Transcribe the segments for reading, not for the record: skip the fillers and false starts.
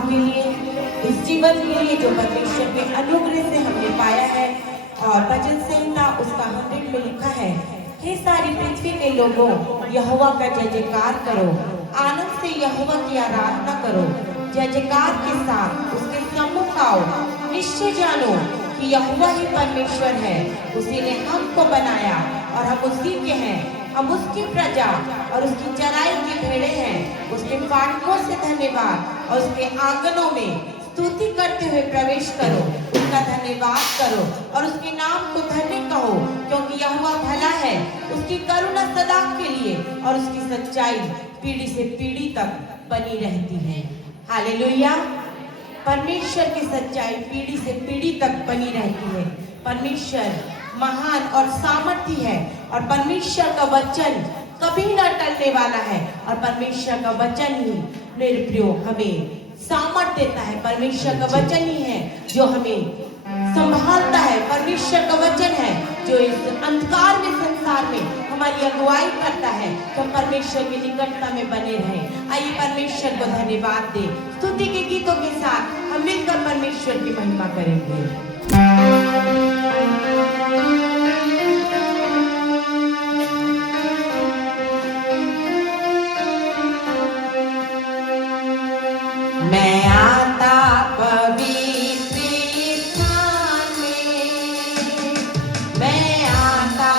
के लिए, इस जीवन के लिए जो परमेश्वर के अनुग्रह से हमने पाया है। और भजन संहिता उसका 100 में लिखा है, हे सारी पृथ्वी के लोगों, यहोवा का जय जयकार करो, आनंद से यहोवा की आराधना करो, जय जयकार के साथ उसके सम्मुख आओ। निश्चय जानो कि यहोवा ही परमेश्वर है, उसी ने हमको बनाया और हम उसी के हैं। हम उसकी प्रजा और उसकी चराई की भेड़े हैं। उसके फाटकों से धन्यवाद और उसके आंगनों में स्तुति करते हुए प्रवेश करो, उसका धन्यवाद करो और उसके नाम को धन्य कहो, क्योंकि यहोवा भला है, उसकी करुणा सदा के लिए और उसकी सच्चाई पीढ़ी से पीढ़ी तक बनी रहती है। हालेलुया। परमेश्वर की सच्चाई पीढ़ी से पीढ़ी तक बनी रहती है। परमेश्वर महान और सामर्थी है और परमेश्वर का वचन कभी न टलने वाला है। और परमेश्वर का वचन ही मेरे प्रियो हमें सामर्थ्य देता है। परमेश्वर का वचन ही है जो हमें संभालता है। परमेश्वर का वचन है जो इस अंधकार में संसार में हमारी अगुवाई करता है, तो परमेश्वर की निकटता में बने रहे। आइए परमेश्वर को धन्यवाद दे। स्तुति के गीतों के साथ हम मिलकर परमेश्वर की महिमा करेंगे। मैं आता पवित्र स्थान में, मैं आता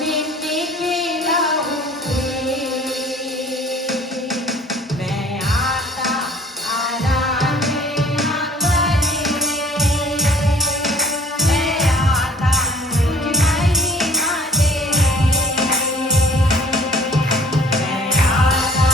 मिट्टी के लहू से, मैं आता आराधना करने, मैं आता तुझ महिमा देने, मैं आता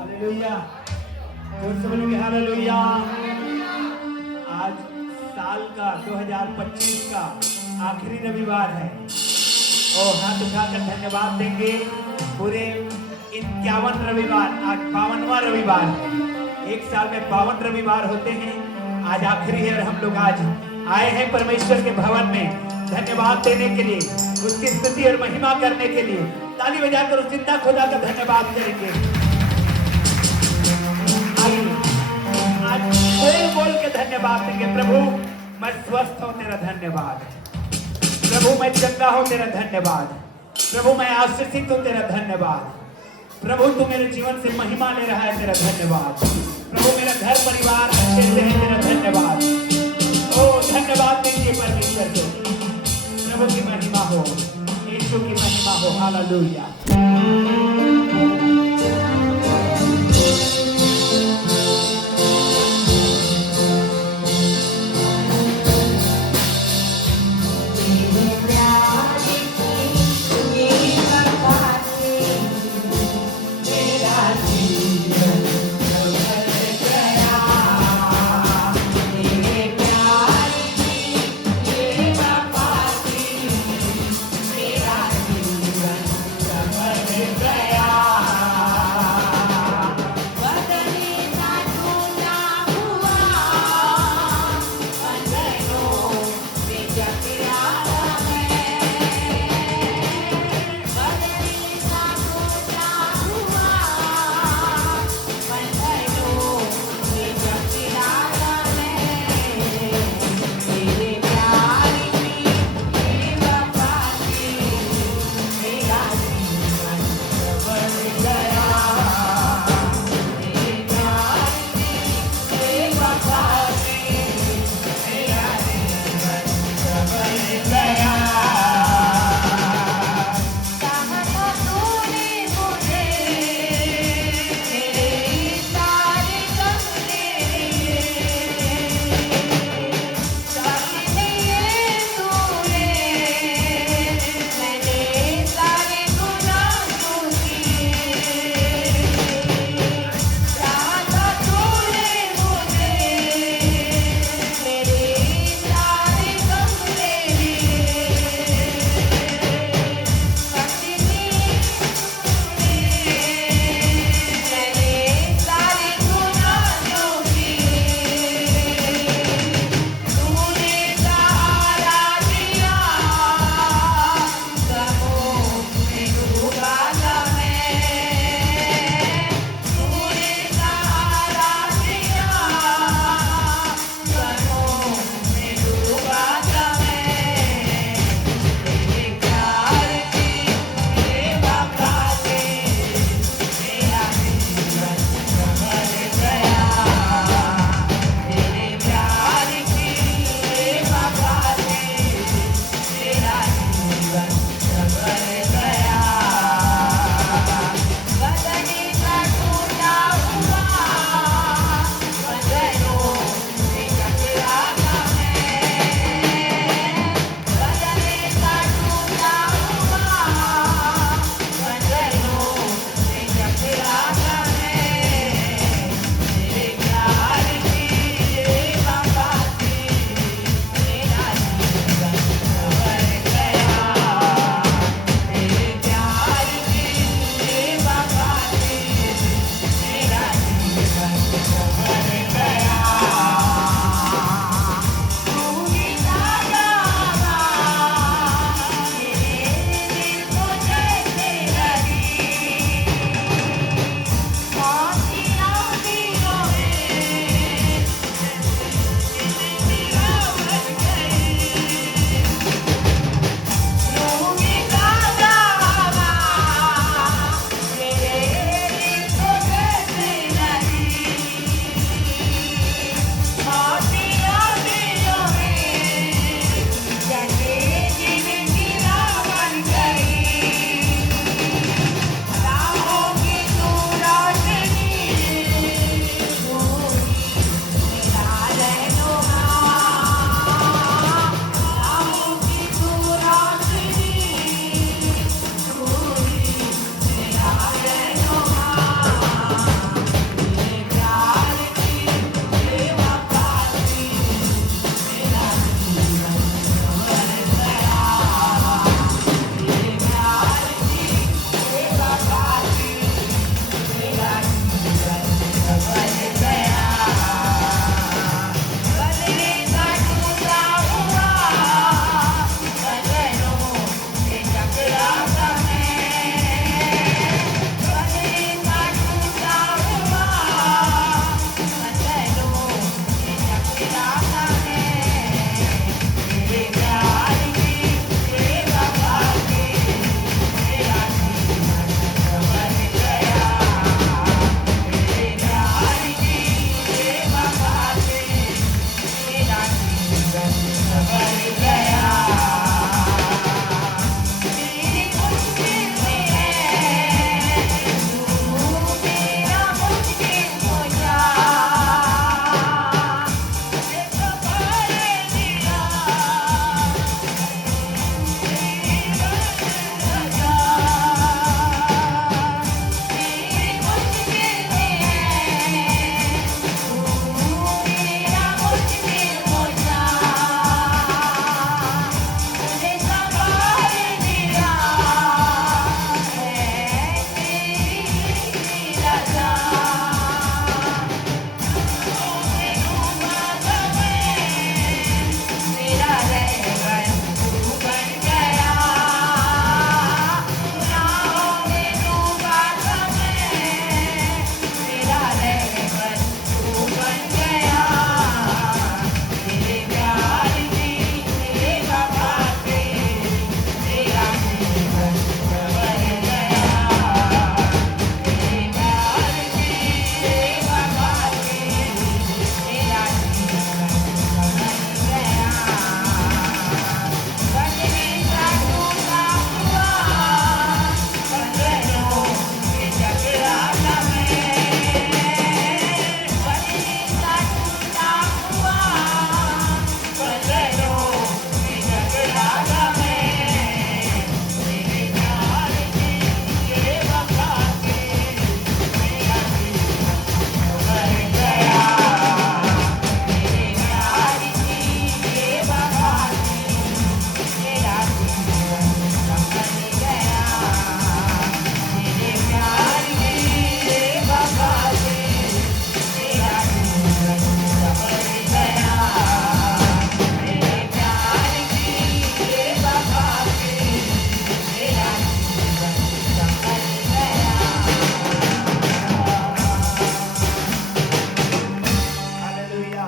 हालेलुया। जोर से बोलेंगे हालेलुया। आज साल का 2025 का आखिरी रविवार है और हाथ उठाकर धन्यवाद देंगे। पूरे 51 रविवार, आज 52वां रविवार है। एक साल में 52 रविवार होते हैं, आज आखिरी है और हम लोग आज आए हैं परमेश्वर के भवन में धन्यवाद देने के लिए, उसकी स्तुति और महिमा करने के लिए। ताली बजाकर उस जिंदा खुदा का धन्यवाद करेंगे। आज बोल के धन्यवाद देंगे। प्रभु मैं स्वस्थ हूं, तेरा धन्यवाद। प्रभु मैं चंगा हूं, तेरा धन्यवाद। प्रभु मैं आशीषित हूं, तेरा धन्यवाद। प्रभु तू मेरे जीवन से महिमा ले रहा है, तेरा धन्यवाद। प्रभु मेरा घर परिवार अच्छे से है, तेरा धन्यवाद। ओ धन्यवाद दीजिए परमेश्वर को। प्रभु की महिमा हो, यीशु की महिमा हो। हालेलुया।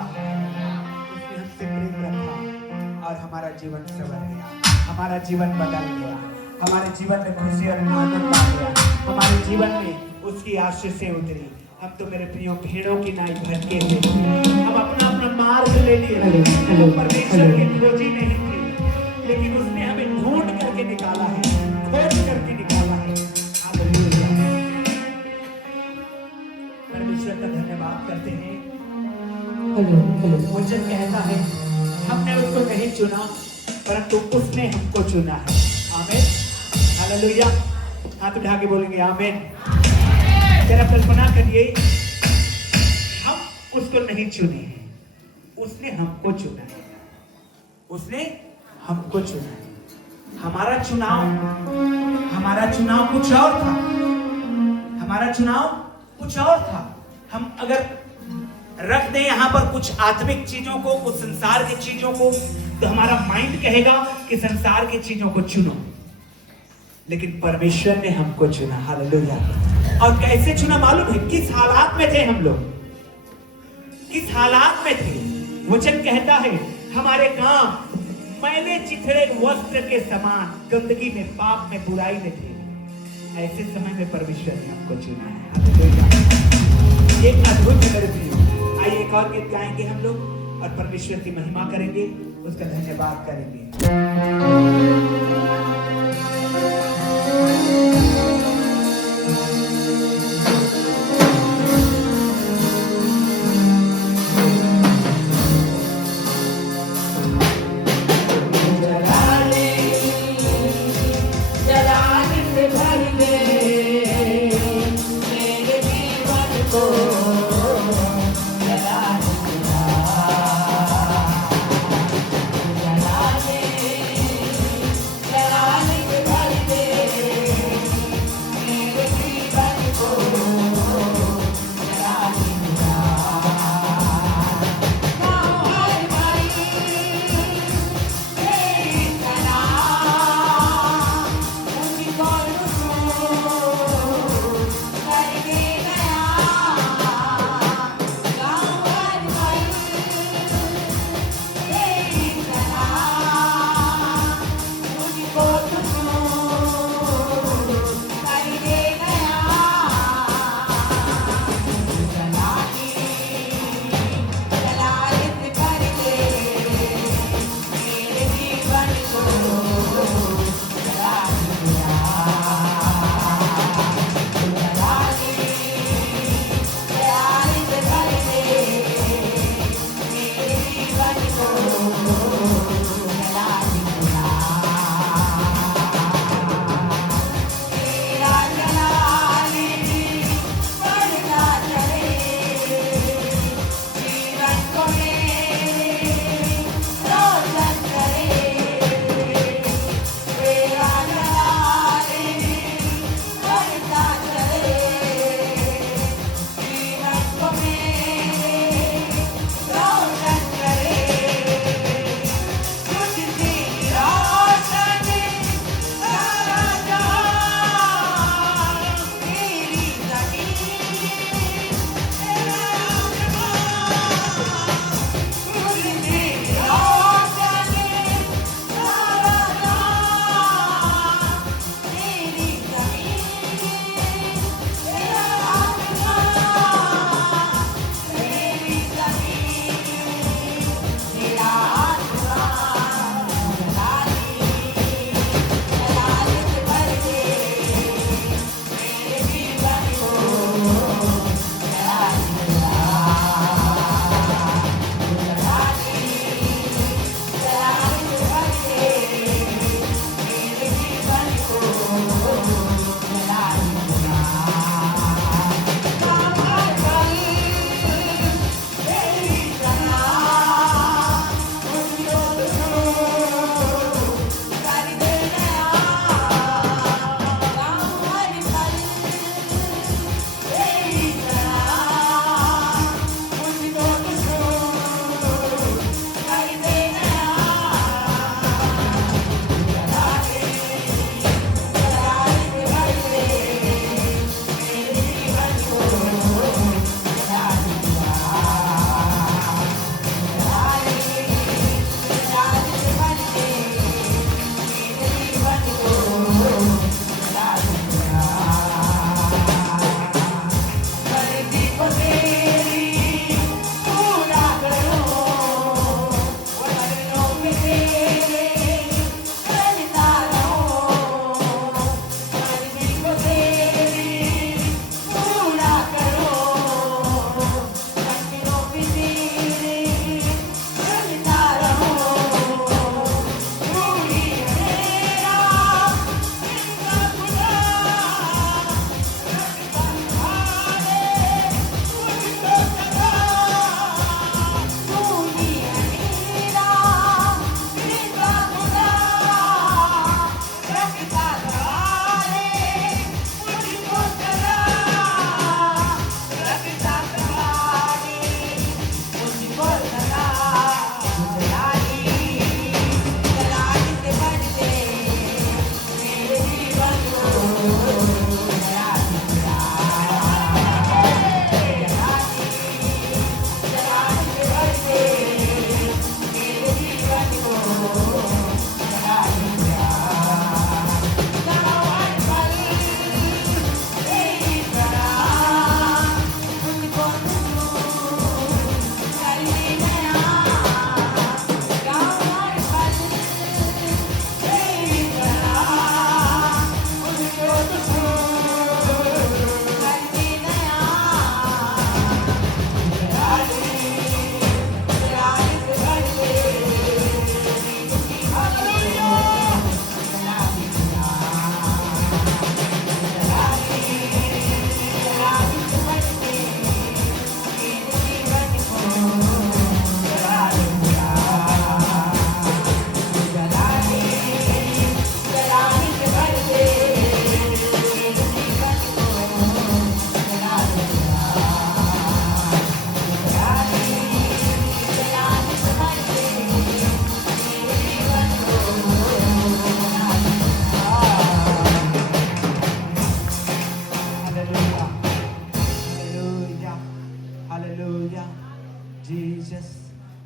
उसने हमसे प्रेम रखा और हमारा जीवन संवर गया, हमारा जीवन बदल गया, हमारे जीवन में खुशी और आनंद आ गया, हमारे जीवन में उसकी आशीषें उतरी। हम तो मेरे प्रियो भेड़ों की नाई भटके हुए थे, हम अपना अपना मार्ग ले लिए, परमेश्वर की खोजी नहीं थी, लेकिन उसने हमें ढूंढ करके निकाला है, खोज करके निकाला है। हालेलुया। परमेश्वर का धन्यवाद करते हैं। वचन कहता है हमने उसको नहीं चुना, परंतु उसने हमको चुना है। आमीन, हालेलुया। हाथ उठा के बोलेंगे आमीन। जरा कल्पना करिए, हम उसको नहीं चुने हैं, उसने हमको चुना है, उसने हमको चुना है। हमारा चुनाव कुछ और था, हमारा चुनाव कुछ और था। हम अगर रख दें यहाँ पर कुछ आत्मिक चीजों को, कुछ संसार की चीजों को, तो हमारा माइंड कहेगा कि संसार की चीजों को चुनो, लेकिन परमेश्वर ने हमको चुना। हालेलुया। और कैसे चुना मालूम है? किस हालात में थे हम लोग, किस हालात में थे? वचन कहता है हमारे काम मैले चिथड़े वस्त्र के समान गंदगी में, पाप में, बुराई में थे। ऐसे समय में परमेश्वर ने हमको चुना है। हालेलुया। एक अद्भुत है मेरे प्रियो। आइए एक और गीत गाएंगे हम लोग और परमेश्वर की महिमा करेंगे, उसका धन्यवाद करेंगे। जला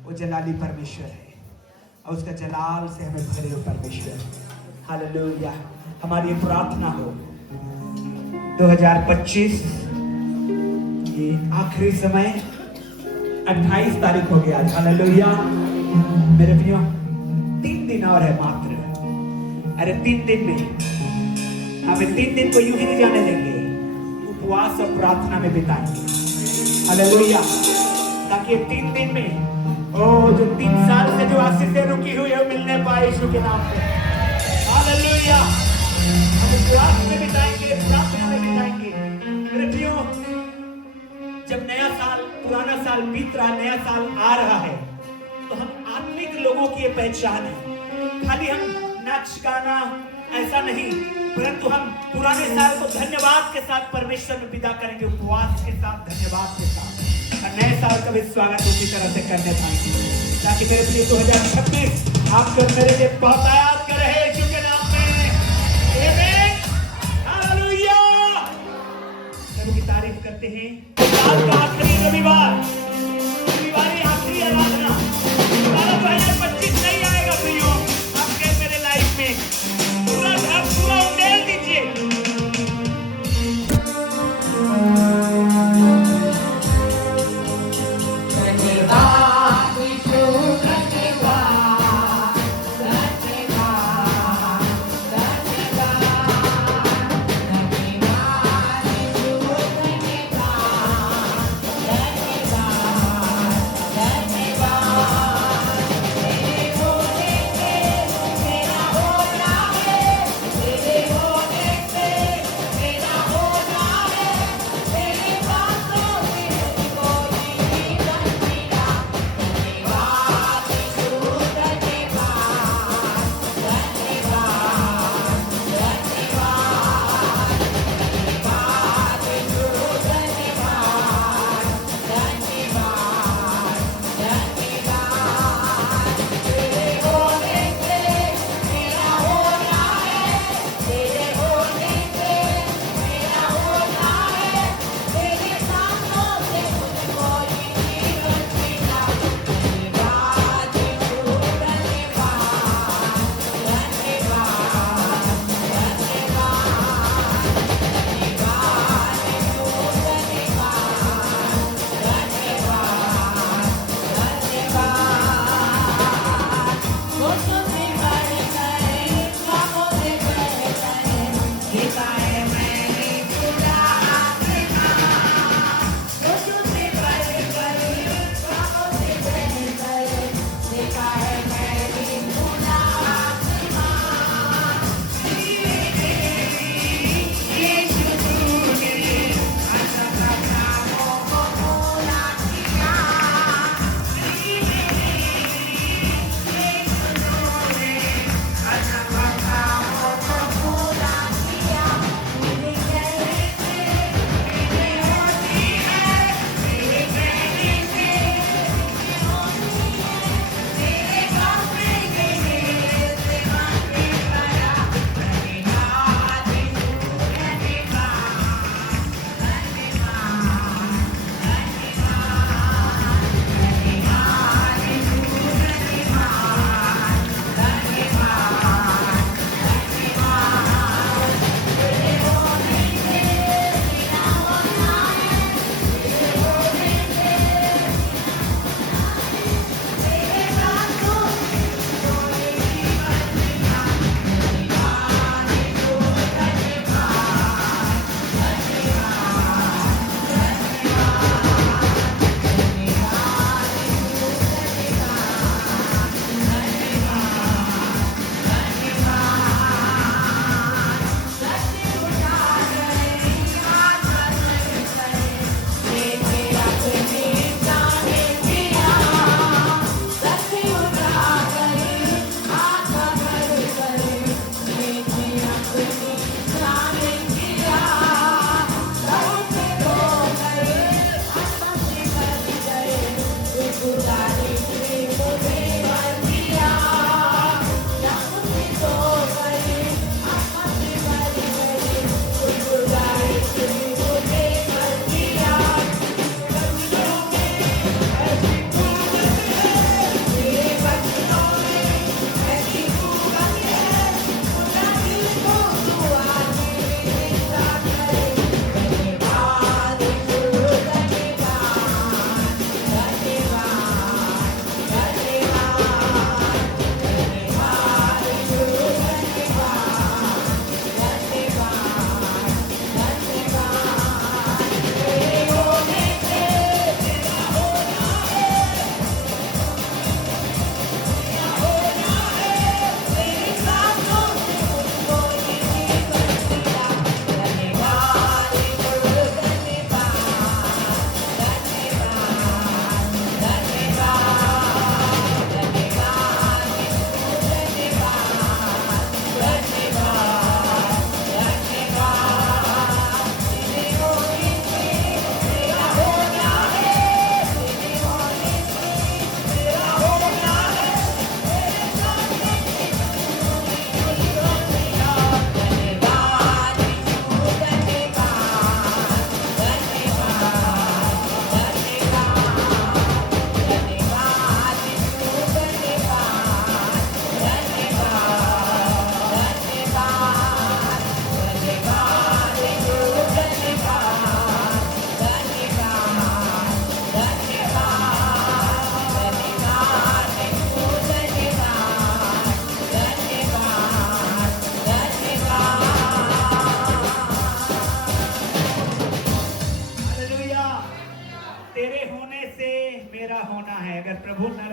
वो जलाली परमेश्वर है और उसका जलाल से हमें भरे हुए परमेश्वर। हालेलुया। हमारी ये प्रार्थना हो 2025 ये आखिरी समय 28 तारीख हो गया। हालेलुया। मेरे प्रियो 3 दिन और है मात्र। अरे 3 दिन में हमें 3 दिन को यूं ही नहीं जाने देंगे, उपवास और प्रार्थना में बिताएंगे। हालेलुया। ताकि 3 दिन में जो 3 साल से जो आशीषें रुकी हुई है मिलने पाए यीशु के नाम पे। हालेलुया। हम उपवास में बिताएंगे, प्रार्थना में बिताएंगे। मेरे प्रियो जब नया साल पुराना साल बीत रहा, नया साल आ रहा है, तो हम आत्मिक लोगों की ये पहचान है। खाली हम नाच गाना ऐसा नहीं, परंतु हम पुराने साल को धन्यवाद के साथ परमेश्वर में विदा करेंगे, उपवास के साथ, धन्यवाद के साथ, और नए साल का भी स्वागत उसी तरह से करने पाएंगे। ताकि मेरे प्रिय 2026 आपको मेरे लिए बहुतायात कर रहे यीशु के नाम में। आमीन। हालेलुया। प्रभु की तारीफ करते हैं। साल का आखिरी रविवार, रविवार आखिरी आराधना 2025 नहीं आएगा प्रियो आपके मेरे लाइफ में। पूरा उंडेल दीजिए।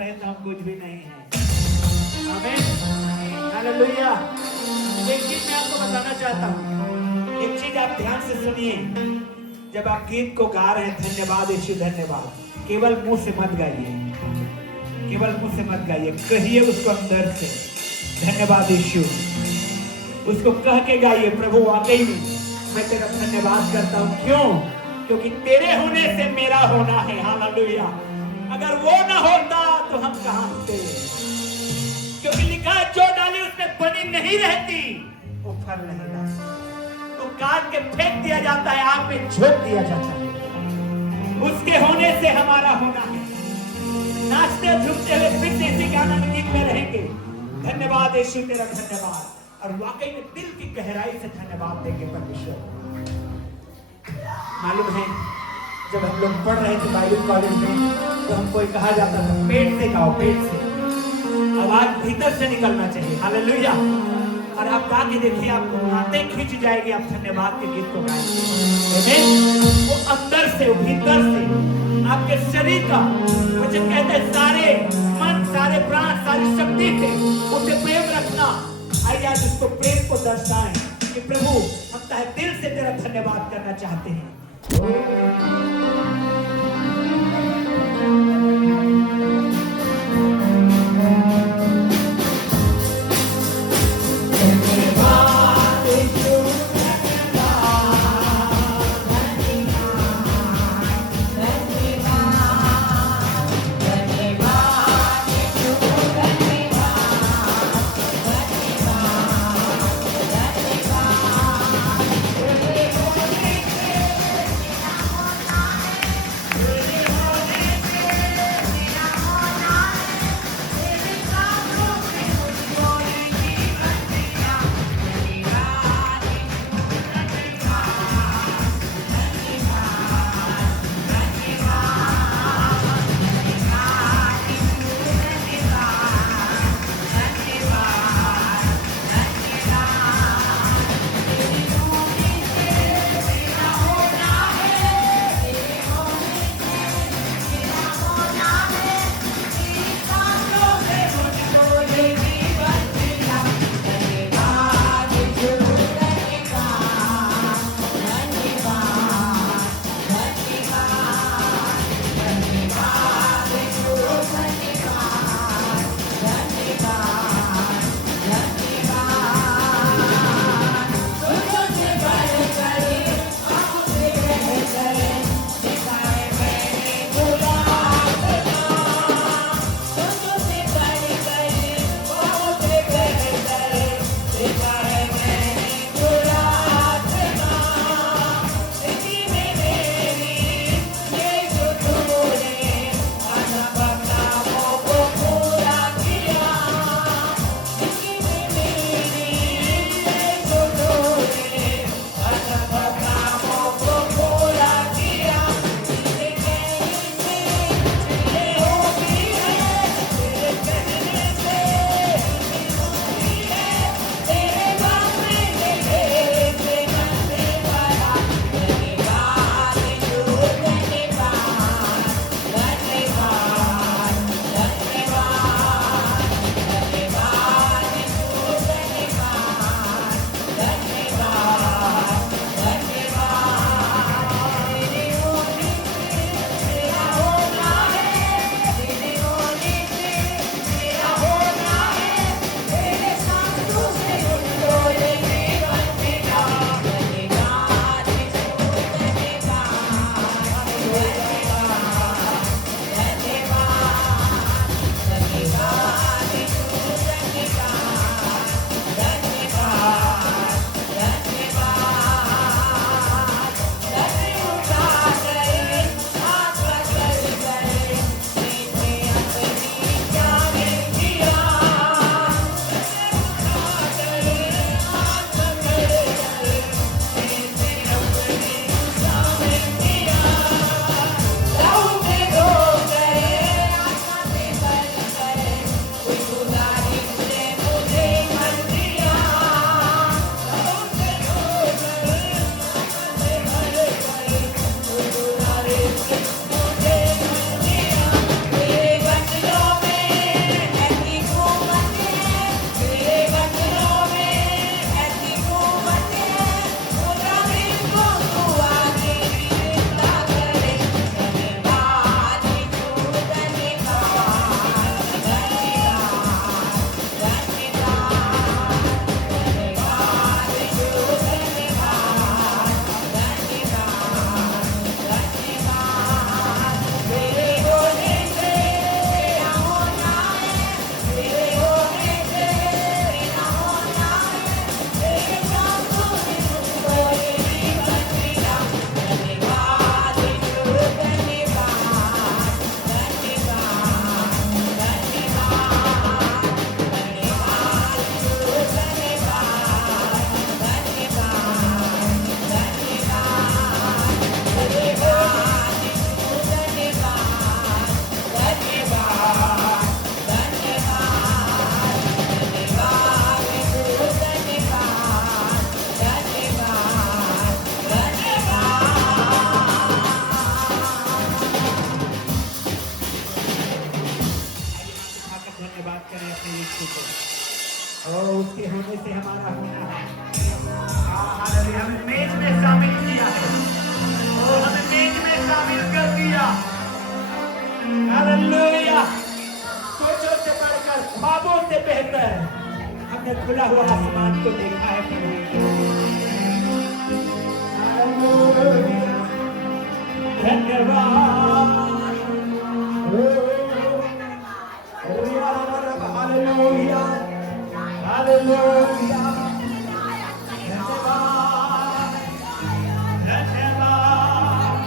रहे तो हम कुछ भी नहीं है। आमीन, हालेलुया। एक चीज मैं आपको बताना चाहता हूँ, एक चीज आप ध्यान से सुनिए। जब आप गीत को गा रहे हैं, धन्यवाद यीशु धन्यवाद, केवल मुंह से मत गाइए, केवल मुंह से मत गाइए, कहिए उसको अंदर से, धन्यवाद यीशु। उसको कह के गाइए, प्रभु वाकई में मैं तेरा धन्यवाद करता हूँ। क्यों? क्योंकि तेरे होने से मेरा होना है। हालेलुया। अगर वो ना होता तो हम कहां होते? क्योंकि लिखा है, जो डाली उसमें बनी नहीं रहती वो फल नहीं लाती, तो काट के फेंक दिया जाता है, आग में झोंक दिया जाता है। उसके होने से हमारा होना है। नाचते झूमते हुए फिर से इसी गाना में गीत में रहेंगे। धन्यवाद यीशु, तेरा धन्यवाद। और वाकई में दिल की गहराई से धन्यवाद देंगे परमेश्वर। मालूम है, जब हम लोग पढ़ रहे थे बाइबल कॉलेज में, तो हमको कहा जाता था पेट से गाओ, पेट से, आवाज भीतर से निकलना चाहिए। हालेलुया। और आप गा के देखिए, आपको आंखें खींच जाएगी, आप धन्यवाद के गीत को गाएंगे। वो अंदर से, वो भीतर से, आपके शरीर का वचन कहता है, सारे मन, सारे प्राण, सारी शक्ति से उसे प्रेम रखना। आइए आज उसको, प्रेम को दर्शाएं कि प्रभु हम तहे दिल से तेरा धन्यवाद करना चाहते हैं। धन्यवाद करें अपने यीशु को। और उसके होने से हमारा होना है। हालेलुया, हमें मेज में शामिल किया है और हमें मेज में शामिल कर दिया। हालेलुया, सोचों से बढ़कर, ख्वाबों से बेहतर हमने खुला हुआ आसमान को देखा है प्रभु। हालेलुया, धन्यवाद। हालेलुया, हालेलुया, धन्यवाद, धन्यवाद,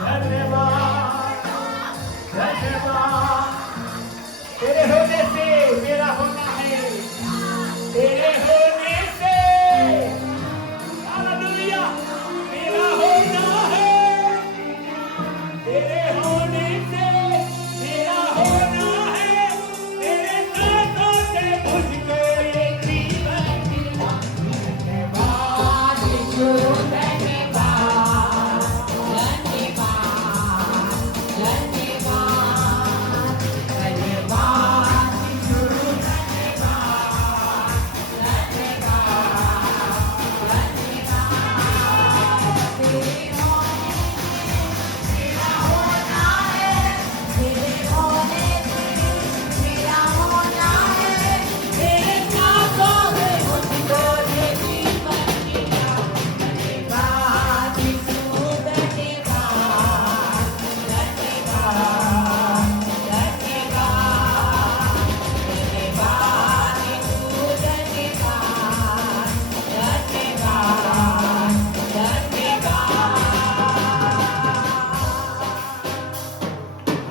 धन्यवाद, धन्यवाद। तेरे होने से मेरा होना है, तेरे होने से हालेलुया मेरा होना है, तेरे होने से मेरा होना है, तेरे साथों से मुझको ये जीवन मिला। धन्यवाद यीशु, धन्यवाद, धन्यवाद, धन्यवाद, धन्यवाद यीशु, धन्यवाद,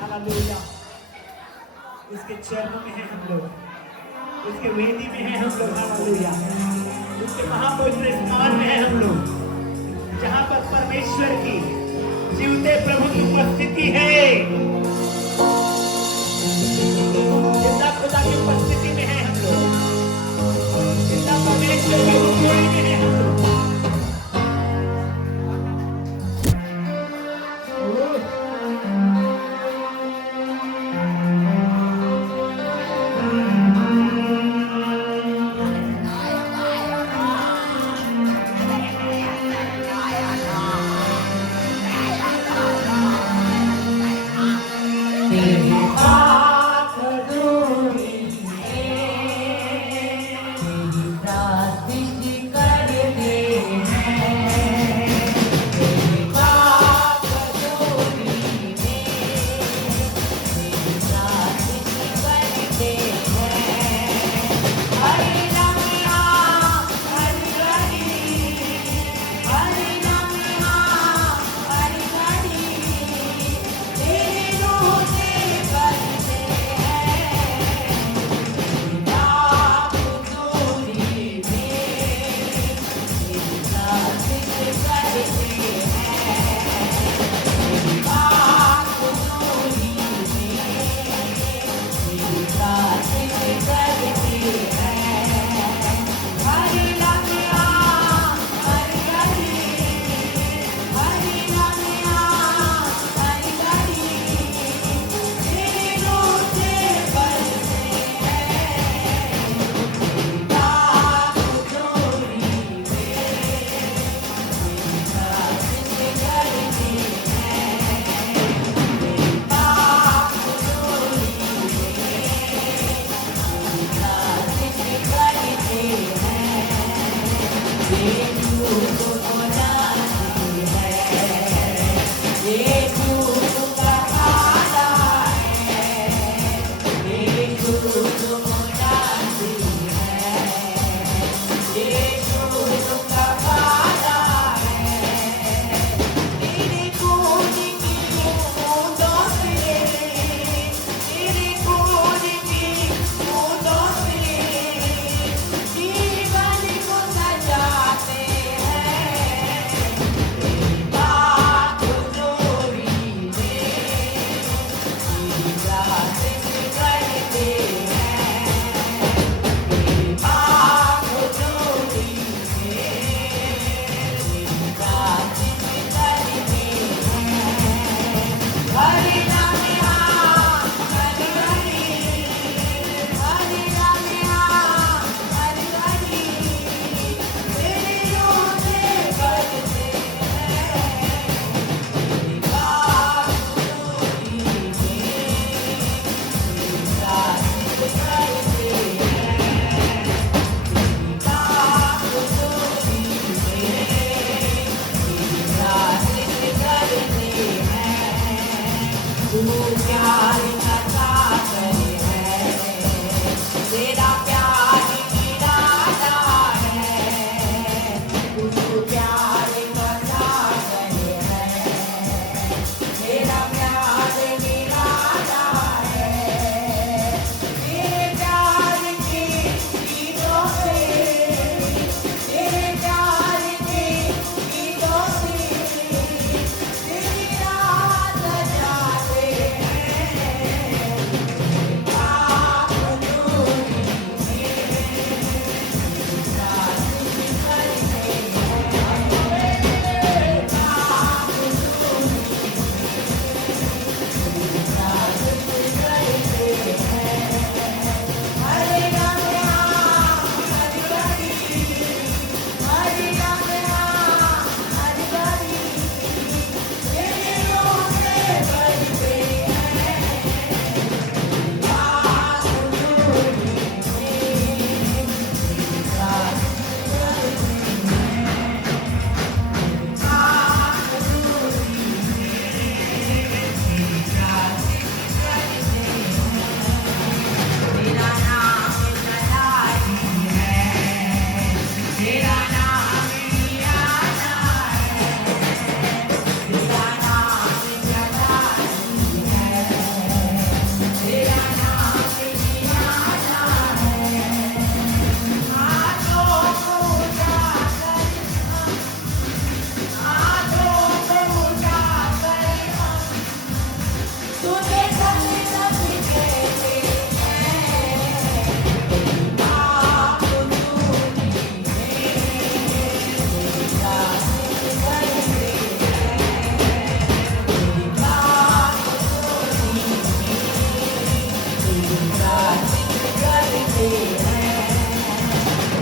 हालेलुया। उसके चरणों में है हम लोग, उसके वेदी में है हम लोग। हालेलुया, उसके महापवित्र स्थान में है हम लोग, जहाँ पर परमेश्वर की जीवते प्रभु की उपस्थिति है। जिंदा खुदा की उपस्थिति में है हम लोग, जिंदा परमेश्वर की हुजूरी में है हम लोग।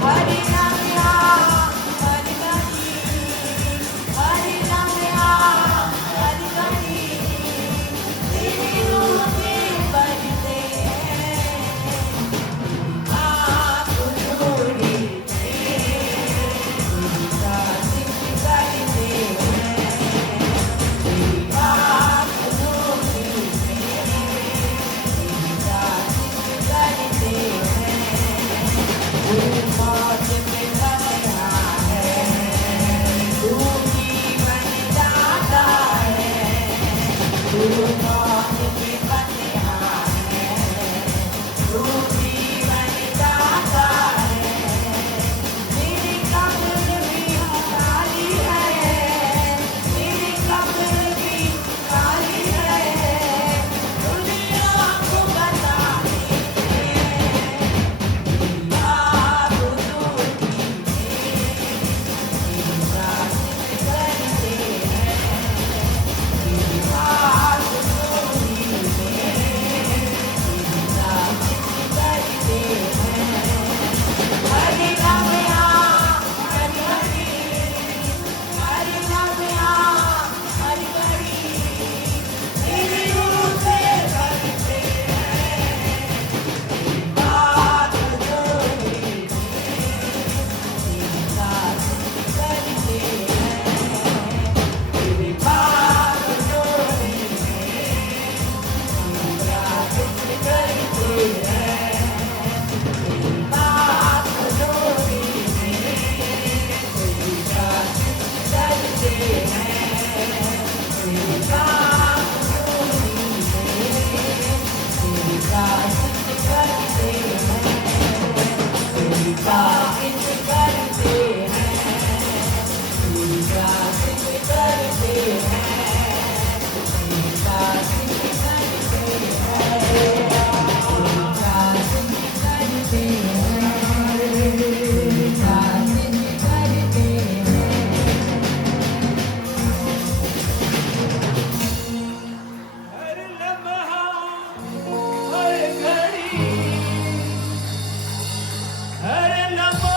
हर लम्हा, हर घड़ी, हर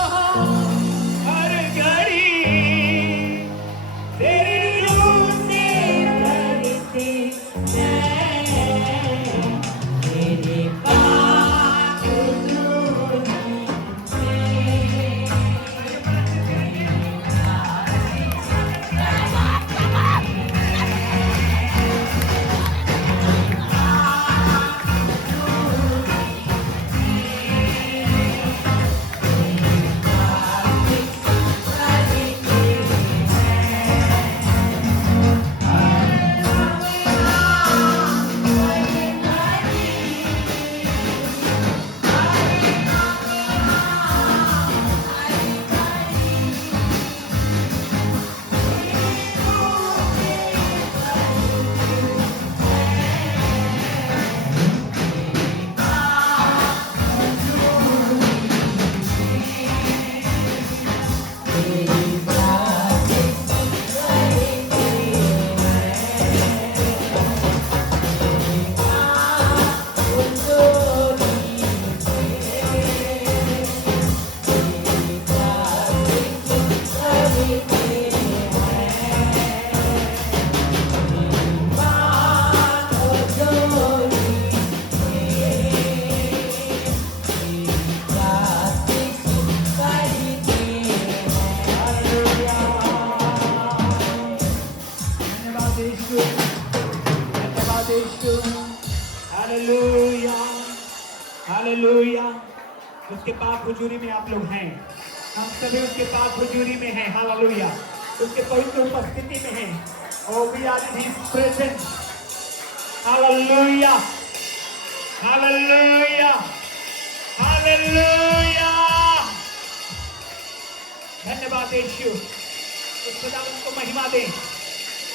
लम्हा, हर घड़ी, तेरी रूह से भरते हैं, तेरे पास हालेलुया, हालेलुया। उसके पाक हुजूरी में आप लोग हैं, हम सभी उसके पाक हुजूरी में हैं। हालेलुया, उसके पवित्र उपस्थिति में हैं। Oh, we are in His presence. Hallelujah, hallelujah, hallelujah. धन्यवाद यीशु। उस खुदावंद को महिमा दें,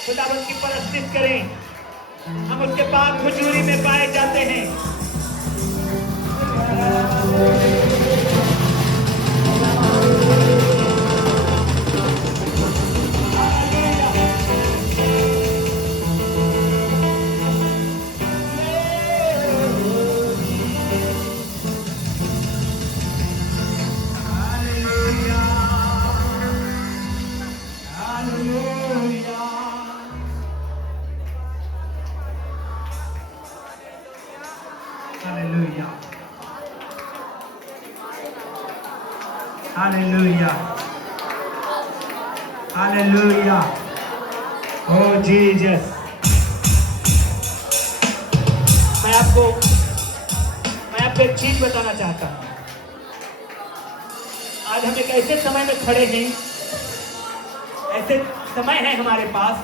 खुदावंद की परस्तिश करें। हम उसके पाक हुजूरी में पाए जाते हैं। हालेलुया, हालेलुया, ओ जीसस। मैं आपको एक चीज बताना चाहता हूं। आज हम एक ऐसे समय में खड़े हैं, ऐसे समय है हमारे पास।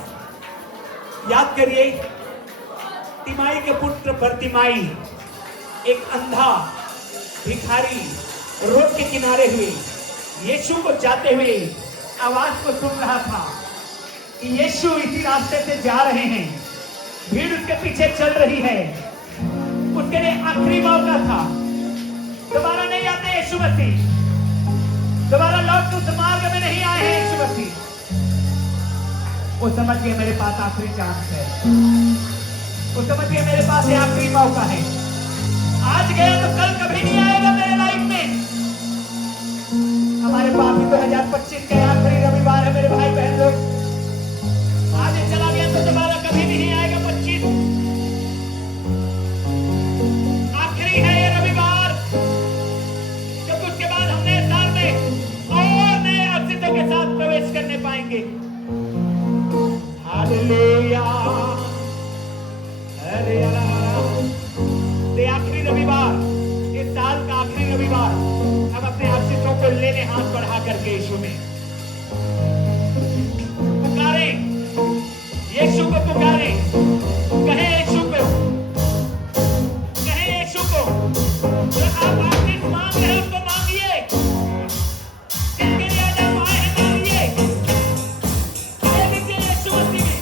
याद करिए, तिमाई के पुत्र बरतिमाई, एक अंधा भिखारी रोड के किनारे हुए यीशु को जाते हुए आवाज को सुन रहा था कि यीशु इसी रास्ते से जा रहे हैं, भीड़ उसके पीछे चल रही है। उसके लिए आखिरी मौका था, दोबारा नहीं आते यीशु मसीह, दोबारा लौट उस मार्ग में नहीं आए हैं यीशु मसीह। वो समझ गए मेरे पास आखिरी चांस है, वो समझ गए मेरे पास ये आखिरी मौका है। आज गया तो कल कभी नहीं आएगा मेरे लाइफ में। हमारे पास भी 2025 के आखिरी रविवार है मेरे भाई बहन लोग। आज ये चला गया तो दोबारा कभी नहीं आएगा। 25 आखिरी है ये रविवार, क्योंकि उसके बाद हम नए साल में और नए अवसरों के साथ प्रवेश करने पाएंगे। हालेलुया, आखिरी रविवार, इस साल का आखिरी रविवार, हम अपने आशीषों को लेने हाथ बढ़ा करके यीशु में पुकारें, यीशु को पुकारें, कहें यीशु को, कहें यीशु को, जो आप आशीष मांग रहे हैं उसको मांगिए, जिसके लिए आज आप आए हैं मांगिए, कह दीजिए यीशु मसीह में।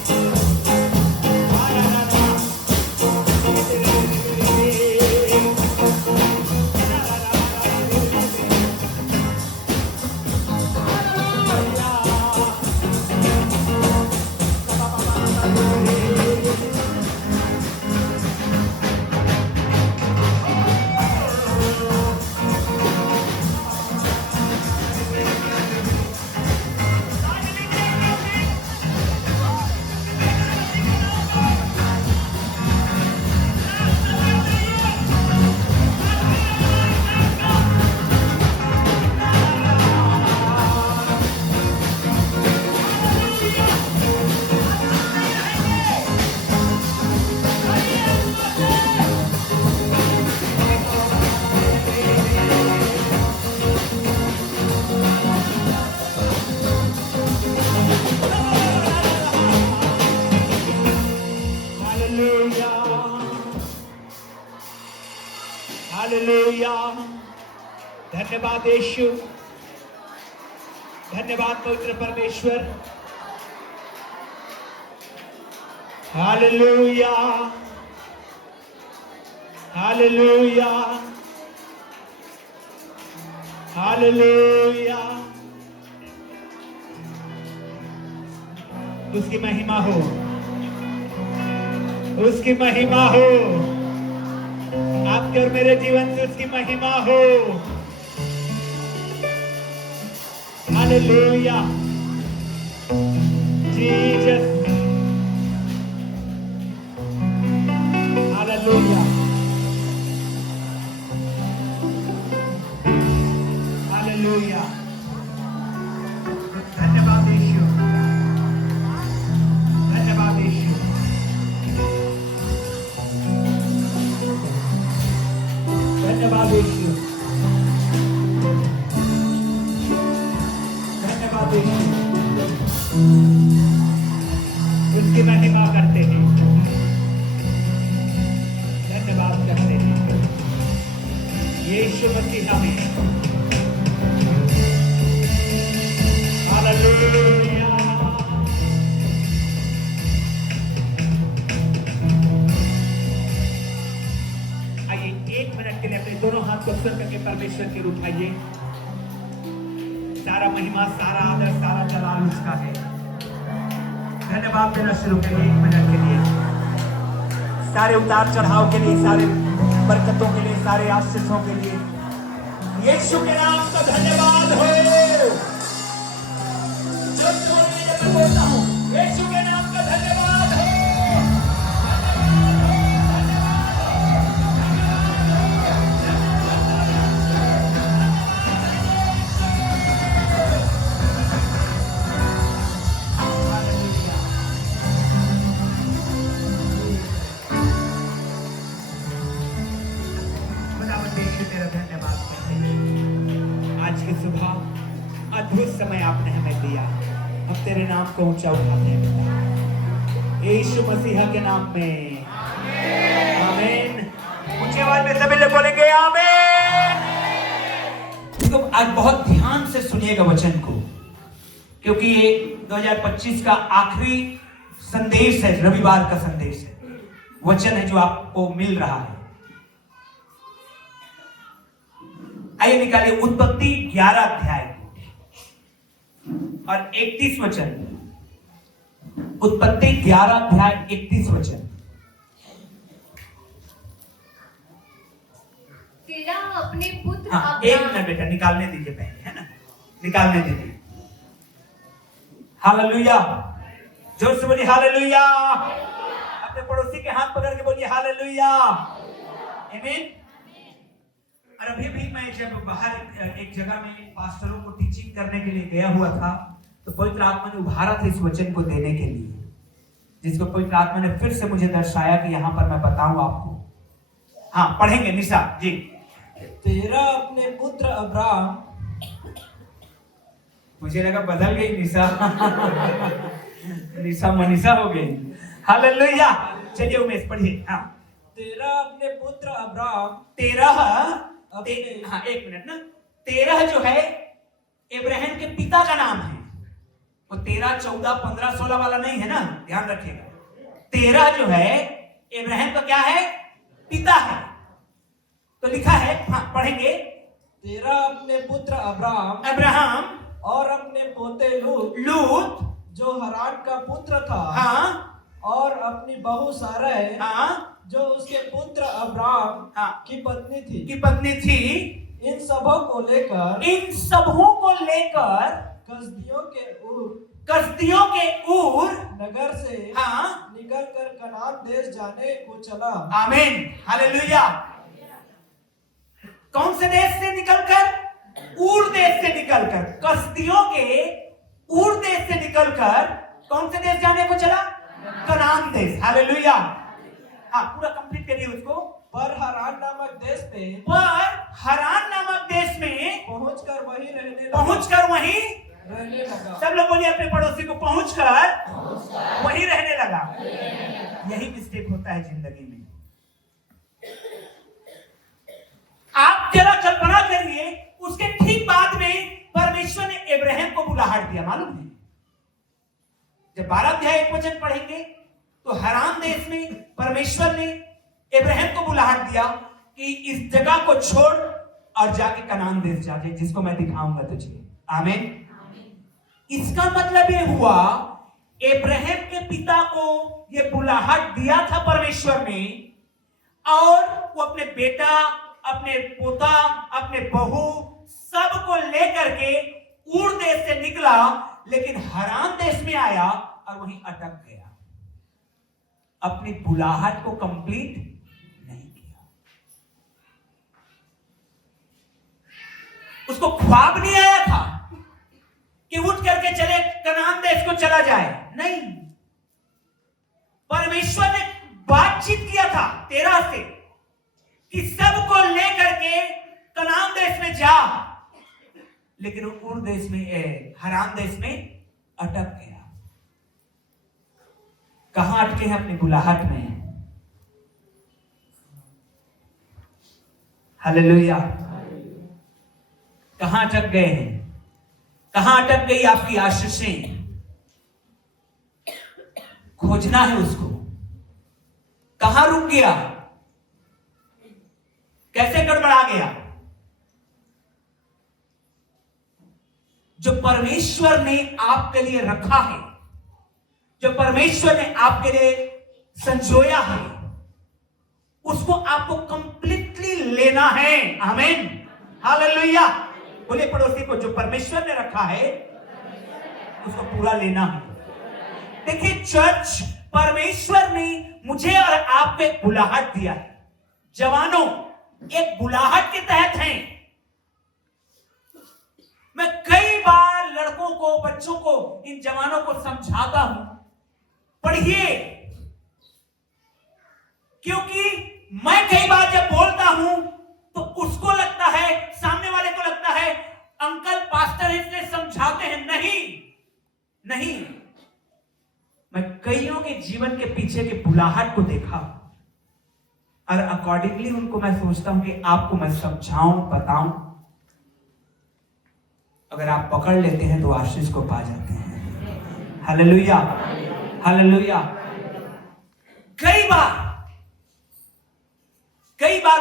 हालेलुया, धन्यवाद यीशु, धन्यवाद पवित्र परमेश्वर। Hallelujah, hallelujah, hallelujah. उसकी महिमा हो, उसकी महिमा हो, आपके और मेरे जीवन से उसकी महिमा हो। Hallelujah, Jesus, hallelujah, hallelujah. धन्यवाद यीशु, धन्यवाद यीशु, धन्यवाद यीशु, धन्यवाद यीशु। उसकी महिमा करते हैं, धन्यवाद करते हैं यीशु मसीह में। हालेलुया। आइए 1 मिनट के लिए अपने दोनों हाथ को स्वर करके परमेश्वर के रूप आइए। सारा महिमा, सारा आदर, सारा जलाल उसका है। धन्यवाद देना शुरू करिए 1 मिनट के लिए, सारे उतार चढ़ाव के लिए, सारे बरकतों के लिए, सारे आशीषों के लिए। यीशु के नाम का धन्यवाद हो। जो मैं बोलता हूँ, यीशु के नाम का धन्यवाद हो। भी तेरा धन्यवाद करते हैं। आज की सुबह अद्भुत समय आपने हमें दिया, हम तेरे नाम को ऊंचा उठाते हैं पिता, यीशु मसीहा के नाम में आमीन। ऊंची आवाज में सभी लोग बोलेंगे आमीन। तो आज बहुत ध्यान से सुनिएगा वचन को, क्योंकि ये 2025 का आखिरी संदेश है, रविवार का संदेश है, वचन है जो आपको मिल रहा है। आइए निकालिए उत्पत्ति 11 अध्याय और 31 वचन। उत्पत्ति 11 अध्याय 31 वचन। तेरा अपने पुत्र हाँ, एक मिनट बेटा निकालने दीजिए पहले, है ना, निकालने दीजिए। हालेलुया, जोर से बोलिए हालेलुया। अपने पड़ोसी के हाथ पकड़ के बोलिए हालेलुया, आमीन। और अभी भी मैं जब बाहर एक जगह में पास्टरों को टीचिंग करने के लिए गया हुआ था, तो पवित्र आत्मा ने उभारा था इस वचन को देने के लिए, जिसको पवित्र आत्मा ने फिर से मुझे दर्शाया कि यहाँ पर मैं बताऊं आपको। हाँ, पढ़ेंगे निशा जी। तेरा अपने पुत्र अब्राहम, मुझे लगा बदल गई निशा निशा मनीषा हो गई। हालेलुया। चलिए उमेश पढ़िए। हाँ, तेरा अपने पुत्र अब्राहम, तेरह हाँ एक मिनट ना, तेरह जो है इब्राहिम के पिता का नाम है, वो 13, 14, 15, 16 वाला नहीं है ना, ध्यान रखिएगा। तेरह जो है इब्राहिम का क्या है, पिता है। तो लिखा है, हाँ पढ़ेंगे। तेरा अपने पुत्र अब्राहम अब्राहम और अपने पोते लूत जो हरान का पुत्र था, हाँ और अपनी बहू सारह हाँ जो उसके पुत्र अब्राहम हाँ की पत्नी थी, इन सबों को लेकर कसदियों के ऊर नगर से हाँ निकलकर कनान देश जाने को चला। आमीन, हालेलुया। कौन से देश से निकलकर, ऊर देश से निकलकर, कसदियों के ऊर देश से निकलकर कौन से देश जाने को चला, कनान देश। हालेलुया। हाँ पूरा कंप्लीट करिए उसको। पर हरान नामक देश में पहुंचकर वहीं रहने लगा। सब लोग बोलिए अपने पड़ोसी को, पहुंचकर वहीं रहने लगा। यही मिस्टेक होता है जिंदगी में। आप जरा कल्पना करिए, उसके ठीक बाद में परमेश्वर ने इब्राहिम को बुलाहट दिया, मालूम है? जब 12 अध्याय 1 वचन पढ़ेंगे तो हरान देश में परमेश्वर ने इब्राहिम को बुलाहट दिया कि इस जगह को छोड़ और जाके कनान देश जाके, जिसको मैं दिखाऊंगा तुझे। आमीन। इसका मतलब ये हुआ, इब्राहिम के पिता को ये बुलाहट दिया था परमेश्वर ने, और वो अपने बेटा, अपने पोता, अपने बहू सबको लेकर के ऊर देश से निकला, लेकिन हरान देश में आया और वहीं अटक गया। अपनी बुलाहट को कंप्लीट नहीं किया। उसको ख्वाब नहीं आया था कि उठ करके चले कनान देश को चला जाए, नहीं। परमेश्वर ने बातचीत किया था 13 से कि सबको लेकर के कनान देश में जा, लेकिन वो ऊर देश में, हरान देश में अटक गया। कहां अटके हैं? अपनी बुलाहट में। हालेलुया। कहां अटक गए हैं? कहां अटक गई आपकी आशीषें? खोजना है उसको। कहां रुक गया? कैसे गड़बड़ा गया? जो परमेश्वर ने आपके लिए रखा है, जो परमेश्वर ने आपके लिए संजोया है, उसको आपको कंप्लीटली लेना है। आमीन, हालेलुया। बोलिए पड़ोसी को, जो परमेश्वर ने रखा है उसको पूरा लेना है। देखिए चर्च, परमेश्वर ने मुझे और आपको एक बुलाहट दिया है। जवानों, एक बुलाहट के तहत हैं। मैं कई बार लड़कों को, बच्चों को, इन जवानों को समझाता हूं, पढ़िए, क्योंकि मैं कई बार जब बोलता हूं तो उसको नहीं, मैं कईयों के जीवन के पीछे के बुलाहट को देखा और अकॉर्डिंगली उनको मैं सोचता हूं कि आपको मैं समझाऊं, बताऊं। अगर आप पकड़ लेते हैं तो आशीष को पा जाते हैं। Hallelujah, hallelujah. कई बार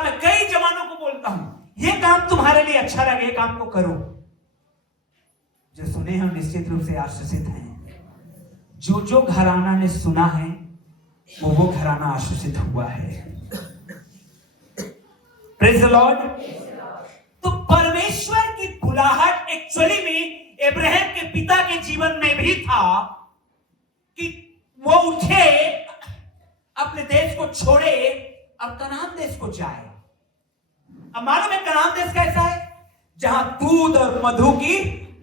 मैं कई जवानों को बोलता हूं, ये काम तुम्हारे लिए अच्छा लगे, काम को करो। जो सुने हम निश्चित रूप से आशीषित हैं। जो घराना ने सुना है वो घराना आशीषित हुआ है। Praise the Lord. तो परमेश्वर की बुलाहट एक्चुअली में अब्राहम के पिता के जीवन में भी था कि वो उठे, अपने देश को छोड़े और कनान देश को जाए। अब मालूम है कनान देश कैसा है? जहां दूध और मधु की